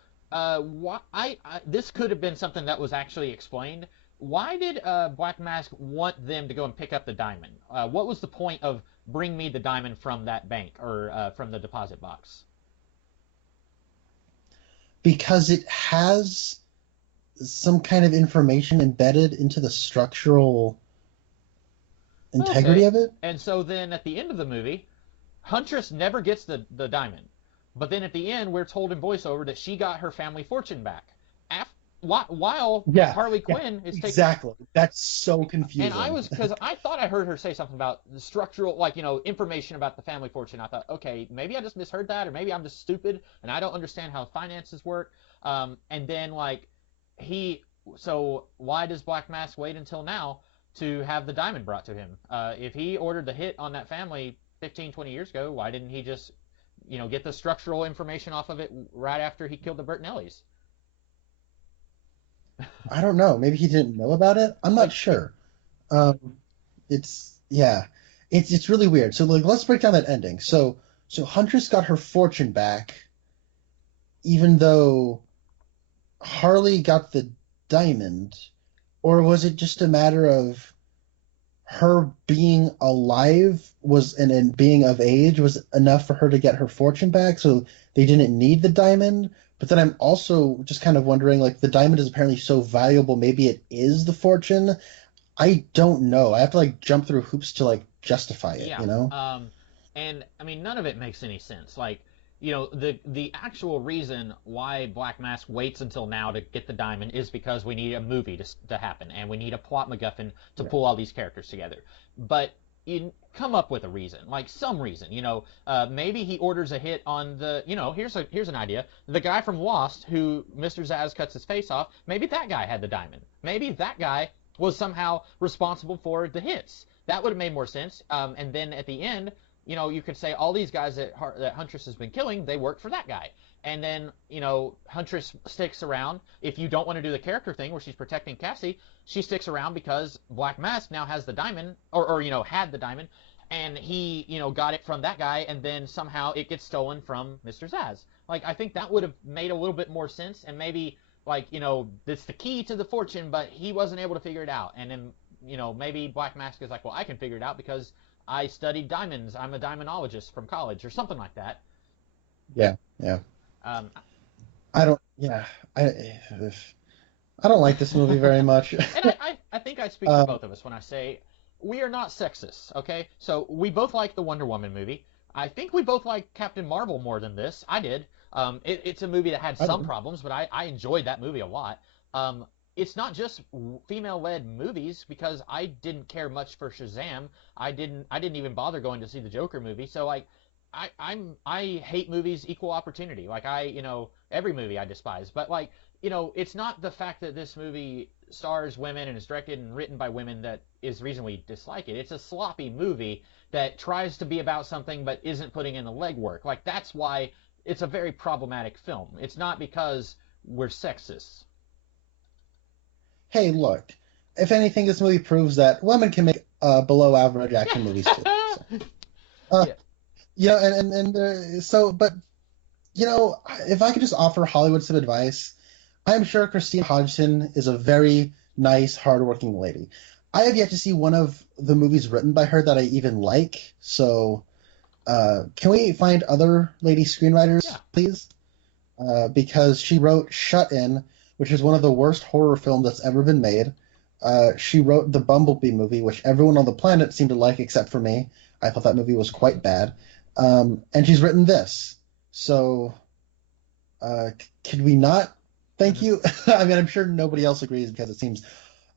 this could have been something that was actually explained. Why did Black Mask want them to go and pick up the diamond? What was the point of bring me the diamond from that bank or from the deposit box? Because it has some kind of information embedded into the structural integrity Okay. of it. And so then at the end of the movie, Huntress never gets the diamond. But then at the end, we're told in voiceover that she got her family fortune back. While Yeah, Harley yeah, Quinn is taking. exactly. That's so And I confusing. was, because I thought I heard her say something about the structural, like, information about the family fortune. I thought, okay, maybe I just misheard that, or maybe I'm just stupid and I don't understand how finances work. And then, like, he. So why does Black Mask wait until now to have the diamond brought to him? If he ordered the hit on that family 15, 20 years ago, why didn't he just, get the structural information off of it right after he killed the Bertinellis? I don't know. Maybe he didn't know about it. I'm not Like, sure. Um, it's yeah, it's really weird. So like, let's break down that ending. So Huntress got her fortune back, even though Harley got the diamond, or was it just a matter of her being alive and being of age was enough for her to get her fortune back, so they didn't need the diamond? But then I'm also just kind of wondering, like, the diamond is apparently so valuable, maybe it is the fortune. I don't know. I have to like jump through hoops to like justify it, yeah. you know? And I mean, none of it makes any sense. Like, the actual reason why Black Mask waits until now to get the diamond is because we need a movie to happen, and we need a plot MacGuffin to Yeah. pull all these characters together. But you come up with a reason, like some reason. Maybe he orders a hit on the. Here's an idea. The guy from Lost, who Mr. Zaz cuts his face off, maybe that guy had the diamond. Maybe that guy was somehow responsible for the hits. That would have made more sense. And then at the end, you could say all these guys that Huntress has been killing, they work for that guy. And then, Huntress sticks around. If you don't want to do the character thing where she's protecting Cassie, she sticks around because Black Mask now has the diamond, or had the diamond, and he, got it from that guy, and then somehow it gets stolen from Mr. Zaz. Like, I think that would have made a little bit more sense, and maybe, like, it's the key to the fortune, but he wasn't able to figure it out. And then, maybe Black Mask is like, well, I can figure it out because I studied diamonds. I'm a diamondologist from college, or something like that. Yeah, yeah. Um, I don't. Yeah, I don't like this movie very much. and I think I speak for both of us when I say we are not sexist, okay? So we both like the Wonder Woman movie. I think we both like Captain Marvel more than this. I did. It's a movie that had some problems, but I enjoyed that movie a lot. It's not just female-led movies because I didn't care much for Shazam. I didn't even bother going to see the Joker movie. So like, I hate movies equal opportunity. Like every movie I despise. But like, it's not the fact that this movie stars women and is directed and written by women that is the reason we dislike it. It's a sloppy movie that tries to be about something but isn't putting in the legwork. Like that's why it's a very problematic film. It's not because we're sexist. Hey, look. If anything, this movie proves that women can make below average action movies too. So. Yeah. But if I could just offer Hollywood some advice, I'm sure Christina Hodgson is a very nice, hardworking lady. I have yet to see one of the movies written by her that I even like. So, can we find other lady screenwriters, please? Because she wrote Shut In, which is one of the worst horror films that's ever been made. She wrote the Bumblebee movie, which everyone on the planet seemed to like except for me. I thought that movie was quite bad. And she's written this. So, could we not? Thank you. I mean, I'm sure nobody else agrees because it seems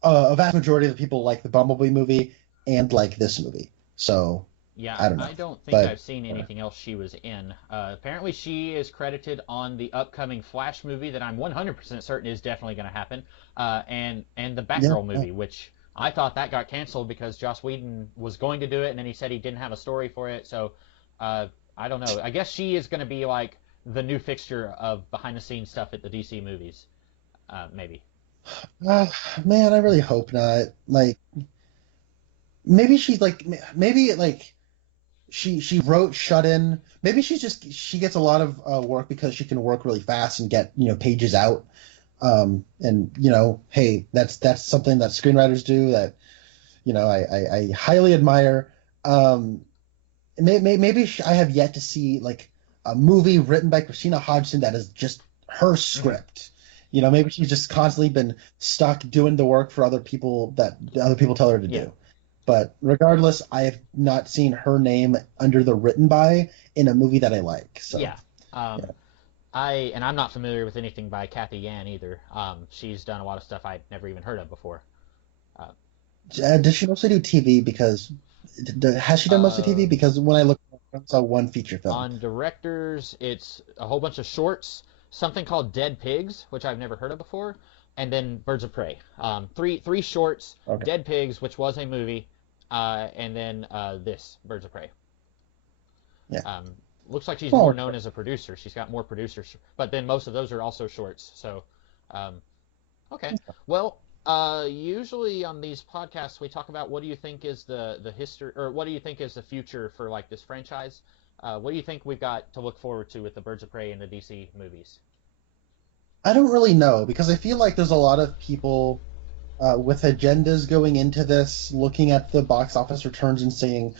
a vast majority of the people like the Bumblebee movie and like this movie. So, yeah, I don't know. I don't think I've seen anything else she was in. Apparently, she is credited on the upcoming Flash movie that I'm 100% certain is definitely going to happen, and the Batgirl movie, which I thought that got canceled because Joss Whedon was going to do it, and then he said he didn't have a story for it. So, I don't know. I guess she is going to be like the new fixture of behind-the-scenes stuff at the DC movies, maybe. Man, I really hope not. Like, maybe she's like, she wrote Shut In. Maybe she gets a lot of work because she can work really fast and get pages out. And hey, that's something that screenwriters do that I highly admire. Maybe I have yet to see like a movie written by Christina Hodgson that is just her script. Maybe she's just constantly been stuck doing the work for other people that other people tell her to do. But regardless, I have not seen her name under the written by in a movie that I like. So I'm not familiar with anything by Kathy Yan either. She's done a lot of stuff I'd never even heard of before. Does she mostly do TV? Because has she done mostly TV? Because when I looked, I saw one feature film. On directors, it's a whole bunch of shorts. Something called Dead Pigs, which I've never heard of before, and then Birds of Prey. Three shorts. Okay. Dead Pigs, which was a movie, and then this Birds of Prey. Yeah. Looks like she's more known as a producer. She's got more producers, but then most of those are also shorts. So, okay. Well, usually on these podcasts we talk about what do you think is the history, or what do you think is the future for like this franchise? What do you think we've got to look forward to with the Birds of Prey and the DC movies? I don't really know because I feel like there's a lot of people with agendas going into this, looking at the box office returns and saying,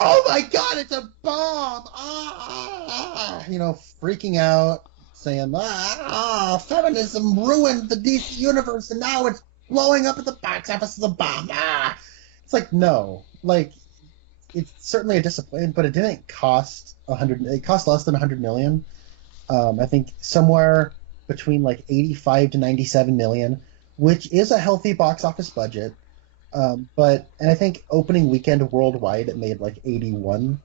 "Oh my God, it's a bomb!" Freaking out, saying, "Feminism ruined the DC universe, and now it's blowing up at the box office as a bomb." It's like no, like. It's certainly a disappointment, but it didn't cost It cost less than $100 million. I think somewhere between like 85 to 97 million, which is a healthy box office budget. But and I think opening weekend worldwide it made like 81.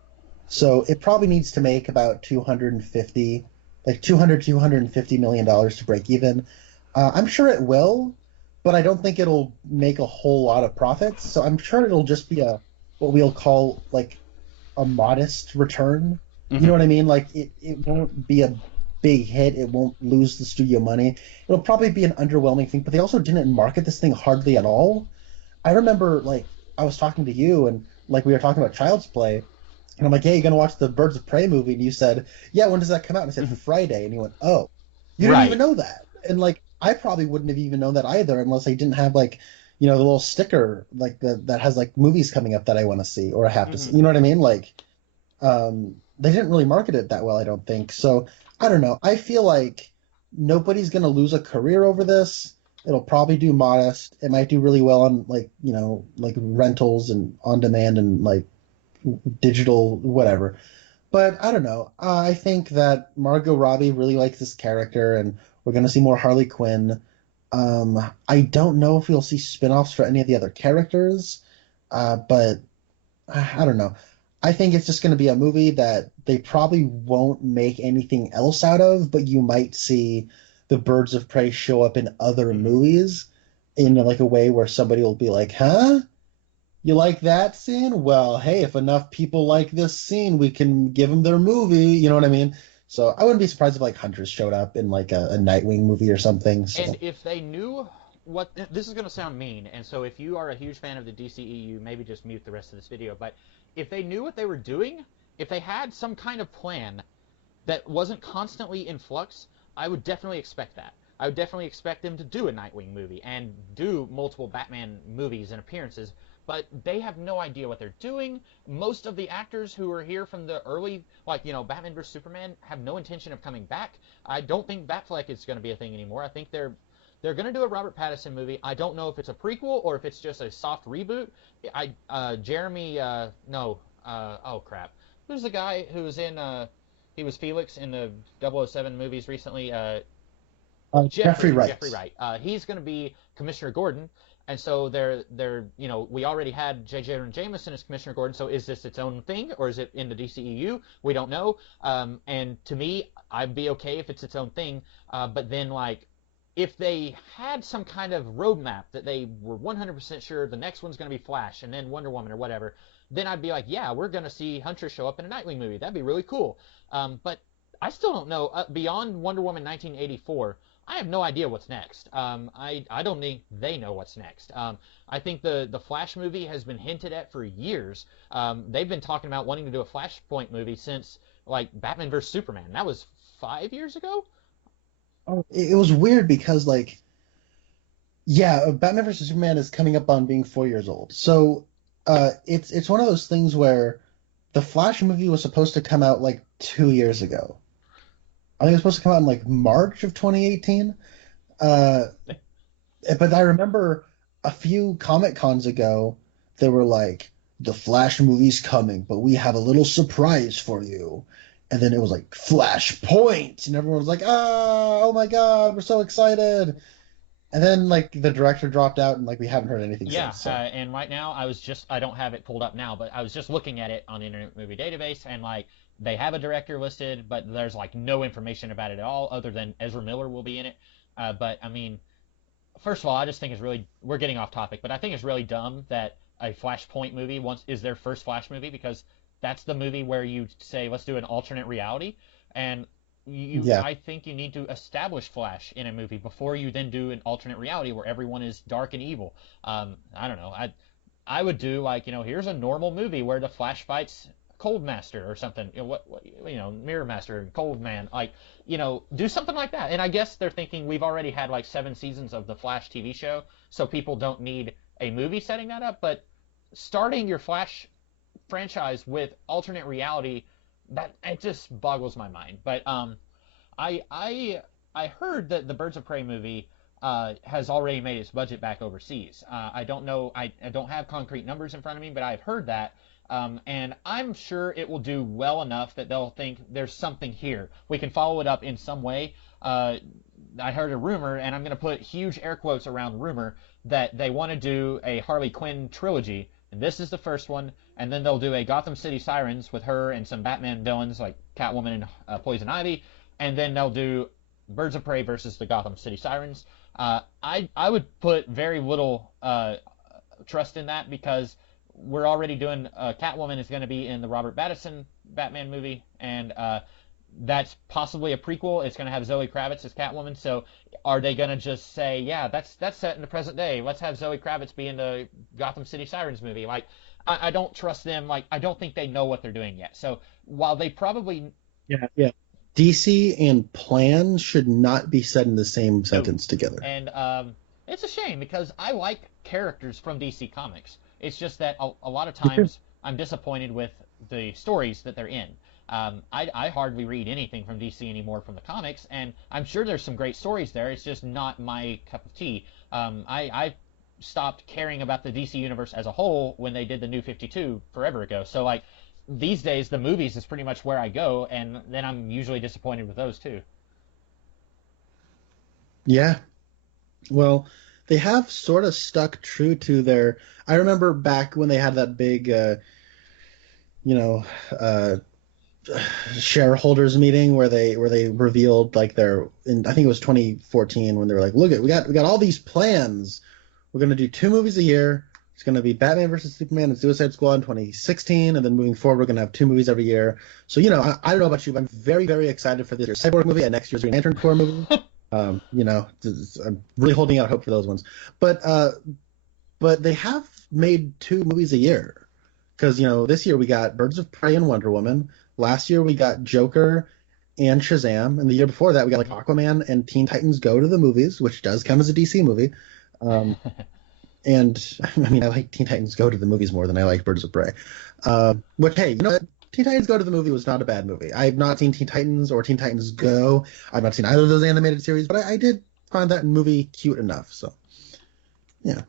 So it probably needs to make about 250, like 250 million dollars to break even. I'm sure it will, but I don't think it'll make a whole lot of profits. So I'm sure it'll just be a what we'll call like a modest return. You know Hmm. what I mean? Like it won't be a big hit. It won't lose the studio money. It'll probably be an underwhelming thing, but they also didn't market this thing hardly at all. I remember like I was talking to you and like we were talking about Child's Play, and I'm like, "Hey, you gonna watch the Birds of Prey movie?" And you said, "Yeah, when does that come out?" And I said, "Friday." And you went, "Oh, you didn't even Right. know that." And like I probably wouldn't have even known that either unless I didn't have like the little sticker like that has like movies coming up that I want to see or I have to see. Hmm. You know what I mean? Like they didn't really market it that well, I don't think. So I don't know. I feel like nobody's gonna lose a career over this. It'll probably do modest. It might do really well on like like rentals and on demand and like digital whatever. But I don't know. I think that Margot Robbie really likes this character, and we're gonna see more Harley Quinn. I don't know if we'll see spin-offs for any of the other characters, but I don't know. I think it's just going to be a movie that they probably won't make anything else out of, but you might see the Birds of Prey show up in other Hmm. movies in like a way where somebody will be like, "Huh? You like that scene? Well, hey, if enough people like this scene, we can give them their movie." You know what I mean? So I wouldn't be surprised if like Huntress showed up in like a Nightwing movie or something. And So if they knew what this is going to sound mean, and so if you are a huge fan of the DCEU, maybe just mute the rest of this video. But if they knew what they were doing, if they had some kind of plan that wasn't constantly in flux, I would definitely expect that. I would definitely expect them to do a Nightwing movie and do multiple Batman movies and appearances, but they have no idea what they're doing. Most of the actors who are here from the early, like, Batman vs. Superman, have no intention of coming back. I don't think Batfleck is going to be a thing anymore. I think they're going to do a Robert Pattinson movie. I don't know if it's a prequel or if it's just a soft reboot. Jeremy, no, oh crap. Who's the guy who was in, he was Felix in the 007 movies recently. Jeffrey Jeffrey Wright. Wright. He's going to be Commissioner Gordon, and so they're we already had J.J. Jameson as Commissioner Gordon. So is this its own thing or is it in the DCEU? We don't know. And to me, I'd be okay if it's its own thing. But then like if they had some kind of roadmap that they were 100% sure the next one's going to be Flash and then Wonder Woman or whatever, then I'd be like, yeah, we're going to see Hunter show up in a Nightwing movie. That'd be really cool. But I still don't know. Beyond Wonder Woman 1984, I have no idea what's next. I don't think they know what's next. I think the Flash movie has been hinted at for years. They've been talking about wanting to do a Flashpoint movie since like Batman vs Superman. That was 5 years ago. Oh, it was weird because like yeah, Batman vs Superman is coming up on being 4 years old. So it's one of those things where the Flash movie was supposed to come out like 2 years ago. I think it was supposed to come out in like March of 2018. Uh, but I remember a few Comic Cons ago, they were like, "The Flash movie's coming, but we have a little surprise for you." And then it was like Flashpoint, and everyone was like, "Ah, oh my God, we're so excited!" And then like the director dropped out, and like we haven't heard anything Yeah, since. So and right now I don't have it pulled up now, but I was just looking at it on Internet Movie Database, and like they have a director listed, but there's like no information about it at all, other than Ezra Miller will be in it. But I mean, first of all, I just think it's really we're getting off topic, but I think it's really dumb that a Flashpoint movie once is their first Flash movie because that's the movie where you say let's do an alternate reality, and yeah, I think you need to establish Flash in a movie before you then do an alternate reality where everyone is dark and evil. I don't know. I would do like here's a normal movie where the Flash fights Cold Master or something. What Mirror Master and Cold Man. Like do something like that. And I guess they're thinking we've already had like 7 seasons of the Flash TV show, so people don't need a movie setting that up. But starting your Flash franchise with alternate reality, that it just boggles my mind. But I I I heard that the Birds of Prey movie has already made its budget back overseas. I don't know. I don't have concrete numbers in front of me, but I've heard that. And I'm sure it will do well enough that they'll think there's something here. We can follow it up in some way. I heard a rumor, and I'm going to put huge air quotes around rumor, that they want to do a Harley Quinn trilogy, and this is the first one, and then they'll do a Gotham City Sirens with her and some Batman villains like Catwoman and Poison Ivy, and then they'll do Birds of Prey versus the Gotham City Sirens. I would put very little trust in that because we're already doing Catwoman is going to be in the Robert Pattinson Batman movie, and that's possibly a prequel. It's going to have Zoe Kravitz as Catwoman. So are they going to just say, yeah, that's set in the present day. Let's have Zoe Kravitz be in the Gotham City Sirens movie? Like, I don't trust them. Like, I don't think they know what they're doing yet. So while they probably Yeah. DC and plan should not be said in the same no, sentence together. and it's a shame because I like characters from DC Comics. It's just that a lot of times I'm disappointed with the stories that they're in. I hardly read anything from DC anymore from the comics, and I'm sure there's some great stories there. It's just not my cup of tea. I stopped caring about the DC universe as a whole when they did the New 52 forever ago. So like these days, the movies is pretty much where I go, and then I'm usually disappointed with those too. Yeah. Well, they have sort of stuck true to their. I remember back when they had that big, you know, shareholders meeting where they revealed like I think it was 2014 when they were like, look at we got all these plans. We're gonna do 2 movies a year. It's gonna be Batman versus Superman and Suicide Squad in 2016, and then moving forward we're gonna have 2 movies every year. So I don't know about you, but I'm very very excited for this year's Cyborg movie and next year's Green Lantern Corps movie. I'm really holding out hope for those ones. But they have made 2 movies a year because this year we got Birds of Prey and Wonder Woman. Last year we got Joker and Shazam, and the year before that we got like Aquaman and Teen Titans Go to the movies, which does count as a DC movie. And I mean, I like Teen Titans Go to the movies more than I like Birds of Prey. But hey, Teen Titans Go to the movie was not a bad movie. I've not seen Teen Titans or Teen Titans Go. I've not seen either of those animated series, but I did find that movie cute enough. So yeah,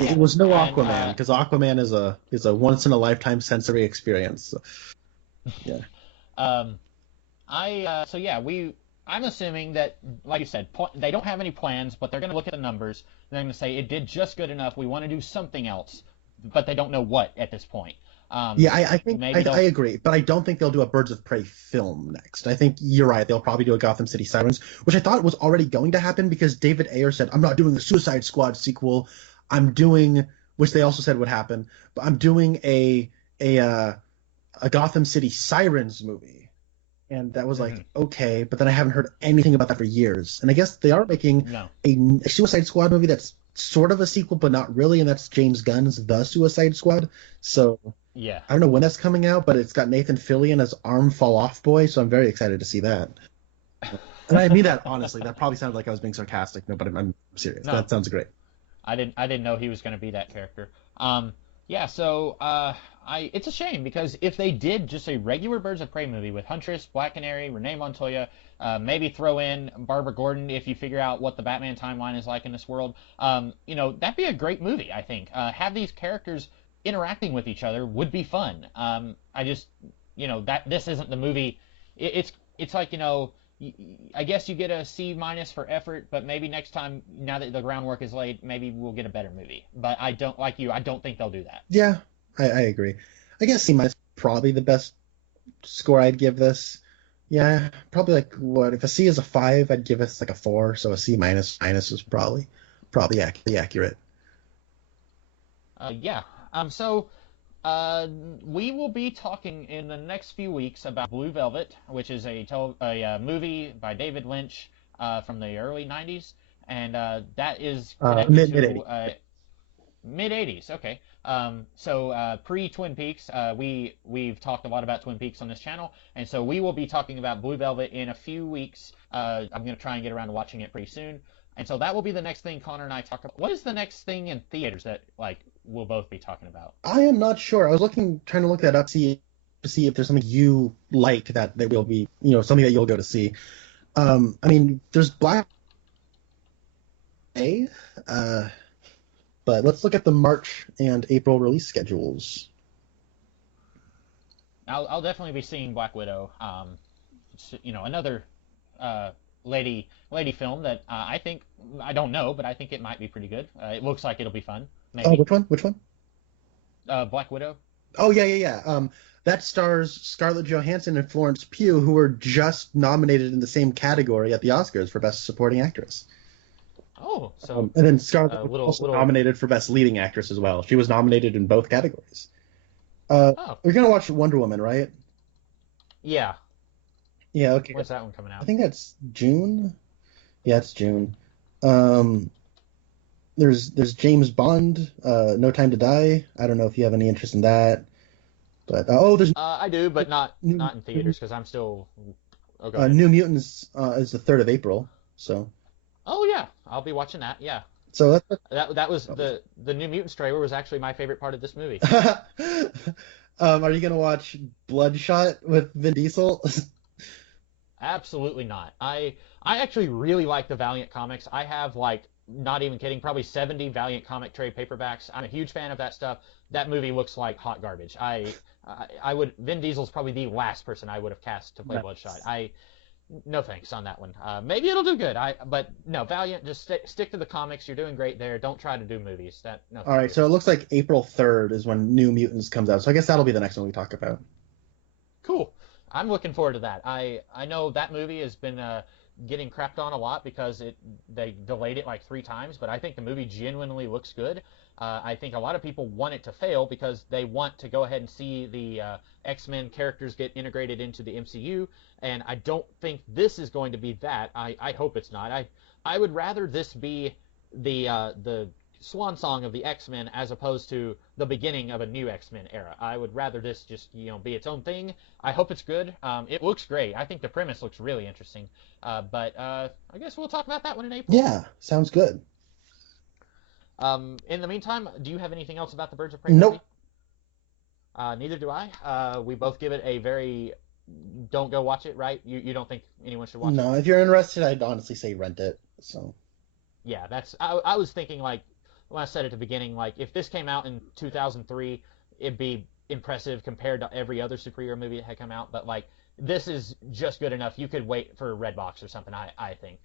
it was no And Aquaman because Aquaman is a once in a lifetime sensory experience. So, yeah. um, so yeah, I'm assuming that, like you said, they don't have any plans, but they're going to look at the numbers. And they're going to say it did just good enough. We want to do something else, but they don't know what at this point. Yeah, I think Maybe I agree, but I don't think they'll do a Birds of Prey film next. I think you're right. They'll probably do a Gotham City Sirens, which I thought was already going to happen because David Ayer said, "I'm not doing a Suicide Squad sequel. I'm doing," which they also said would happen, but I'm doing a Gotham City Sirens movie. And that was like, okay, but then I haven't heard anything about that for years. And I guess they are making no. a Suicide Squad movie that's sort of a sequel, but not really, and that's James Gunn's The Suicide Squad. So Yeah. I don't know when that's coming out, but it's got Nathan Fillion as Arm Fall Off Boy, so I'm very excited to see that. And I mean that honestly. That probably sounded like I was being sarcastic. No, but I'm serious. No. That sounds great. I didn't know he was going to be that character. Yeah, so it's a shame because if they did just a regular Birds of Prey movie with Huntress, Black Canary, Renee Montoya, maybe throw in Barbara Gordon if you figure out what the Batman timeline is like in this world, that'd be a great movie. I think have these characters interacting with each other would be fun. I just that this isn't the movie. It's like I guess you get a C minus for effort, but maybe next time, now that the groundwork is laid, maybe we'll get a better movie. But I don't like you. I don't think they'll do that. Yeah, I agree. I guess C minus probably the best score I'd give this. Yeah, probably like what if a C is a 5, I'd give us like a 4. So a C minus is probably accurate. Yeah. So we will be talking in the next few weeks about Blue Velvet, which is a movie by David Lynch from the early 90s, and that is connected to mid 80s. Okay. So pre Twin Peaks, we've talked a lot about Twin Peaks on this channel, and so we will be talking about Blue Velvet in a few weeks. I'm going to try and get around to watching it pretty soon. And so that will be the next thing Connor and I talk about. What is the next thing in theaters that we'll both be talking about? I am not sure. I was trying to look that up, to see if there's something you like that will be, something that you'll go to see. I mean, there's Black A, but let's look at the March and April release schedules. I'll definitely be seeing Black Widow. Another lady film that I think I don't know, but I think it might be pretty good. It looks like it'll be fun. Oh, Maybe which one? Which one? Black Widow. Oh, yeah, yeah, yeah. That stars Scarlett Johansson and Florence Pugh, who were just nominated in the same category at the Oscars for Best Supporting Actress. Oh, so And then Scarlett was little also little. nominated for Best Leading Actress as well. She was nominated in both categories. Oh, We're gonna watch Wonder Woman, right? yeah. Yeah, okay. When's that one coming I out? think that's June. Yeah, it's June. Um, there's James Bond, No Time to Die. I don't know if you have any interest in that, but there's I do, but New not in theaters because I'm still. Oh, go ahead. New Mutants is the 3rd of April. So Oh yeah, I'll be watching that. Yeah, so that was that's the New Mutants trailer was actually my favorite part of this movie. Are you gonna watch Bloodshot with Vin Diesel? Absolutely not. I actually really like the Valiant comics. I have like not even kidding, probably 70 Valiant comic trade paperbacks. I'm a huge fan of that stuff. That movie looks like hot garbage. I would Vin Diesel's probably the last person I would have cast to play Bloodshot. Nice. I no thanks on that one. Maybe it'll do good. But no, Valiant, just stick to the comics. You're doing great there. Don't try to do movies. That no All thank right, you. so it looks like April 3rd is when New Mutants comes out. So I guess that'll be the next one we talk about. Cool. I'm looking forward to that. I know that movie has been getting crapped on a lot because they delayed it like 3 times, but I think the movie genuinely looks good. I think a lot of people want it to fail because they want to go ahead and see the X-Men characters get integrated into the MCU, and I don't think this is going to be that. I hope it's not. I would rather this be the swan song of the X-Men as opposed to the beginning of a new X-Men era. I would rather this just be its own thing. I hope it's good. It looks great. I think the premise looks really interesting. But I guess we'll talk about that one in April. Yeah, sounds good. In the meantime, do you have anything else about the Birds of Prey Nope. movie? Neither do I. We both give it a very don't go watch it, right? You don't think anyone should watch it? No, if you're interested, I'd honestly say rent it. So, Yeah, I was thinking like when I said at the beginning, like if this came out in 2003, it'd be impressive compared to every other superhero movie that had come out. But like this is just good enough. You could wait for Redbox or something. I think.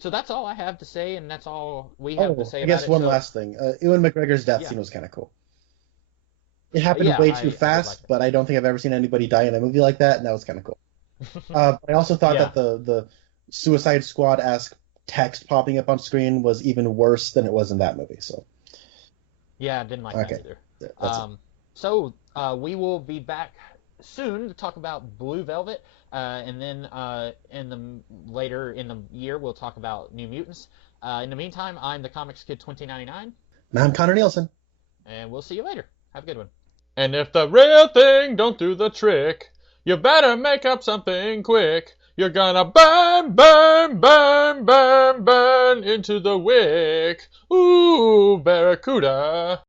So that's all I have to say, and that's all we have to say I about guess it. one So last thing. Ewan McGregor's death yeah, scene was kind of cool. It happened yeah, way too I did like fast, but I don't think I've ever seen anybody die in a movie like that, and that was kind of cool. it. I also thought Yeah, that the Suicide Squad-esque text popping up on screen was even worse than it was in that movie. So, yeah, didn't like that okay, either. that's it. We will be back soon to talk about Blue Velvet, and then later in the year we'll talk about New Mutants. In the meantime, I'm the Comics Kid 2099, Now I'm Connor Nielsen. and we'll see you later. Have a good one. And if the real thing don't do the trick, you better make up something quick. You're gonna burn, burn, burn, burn, burn into the wick. Ooh, Barracuda.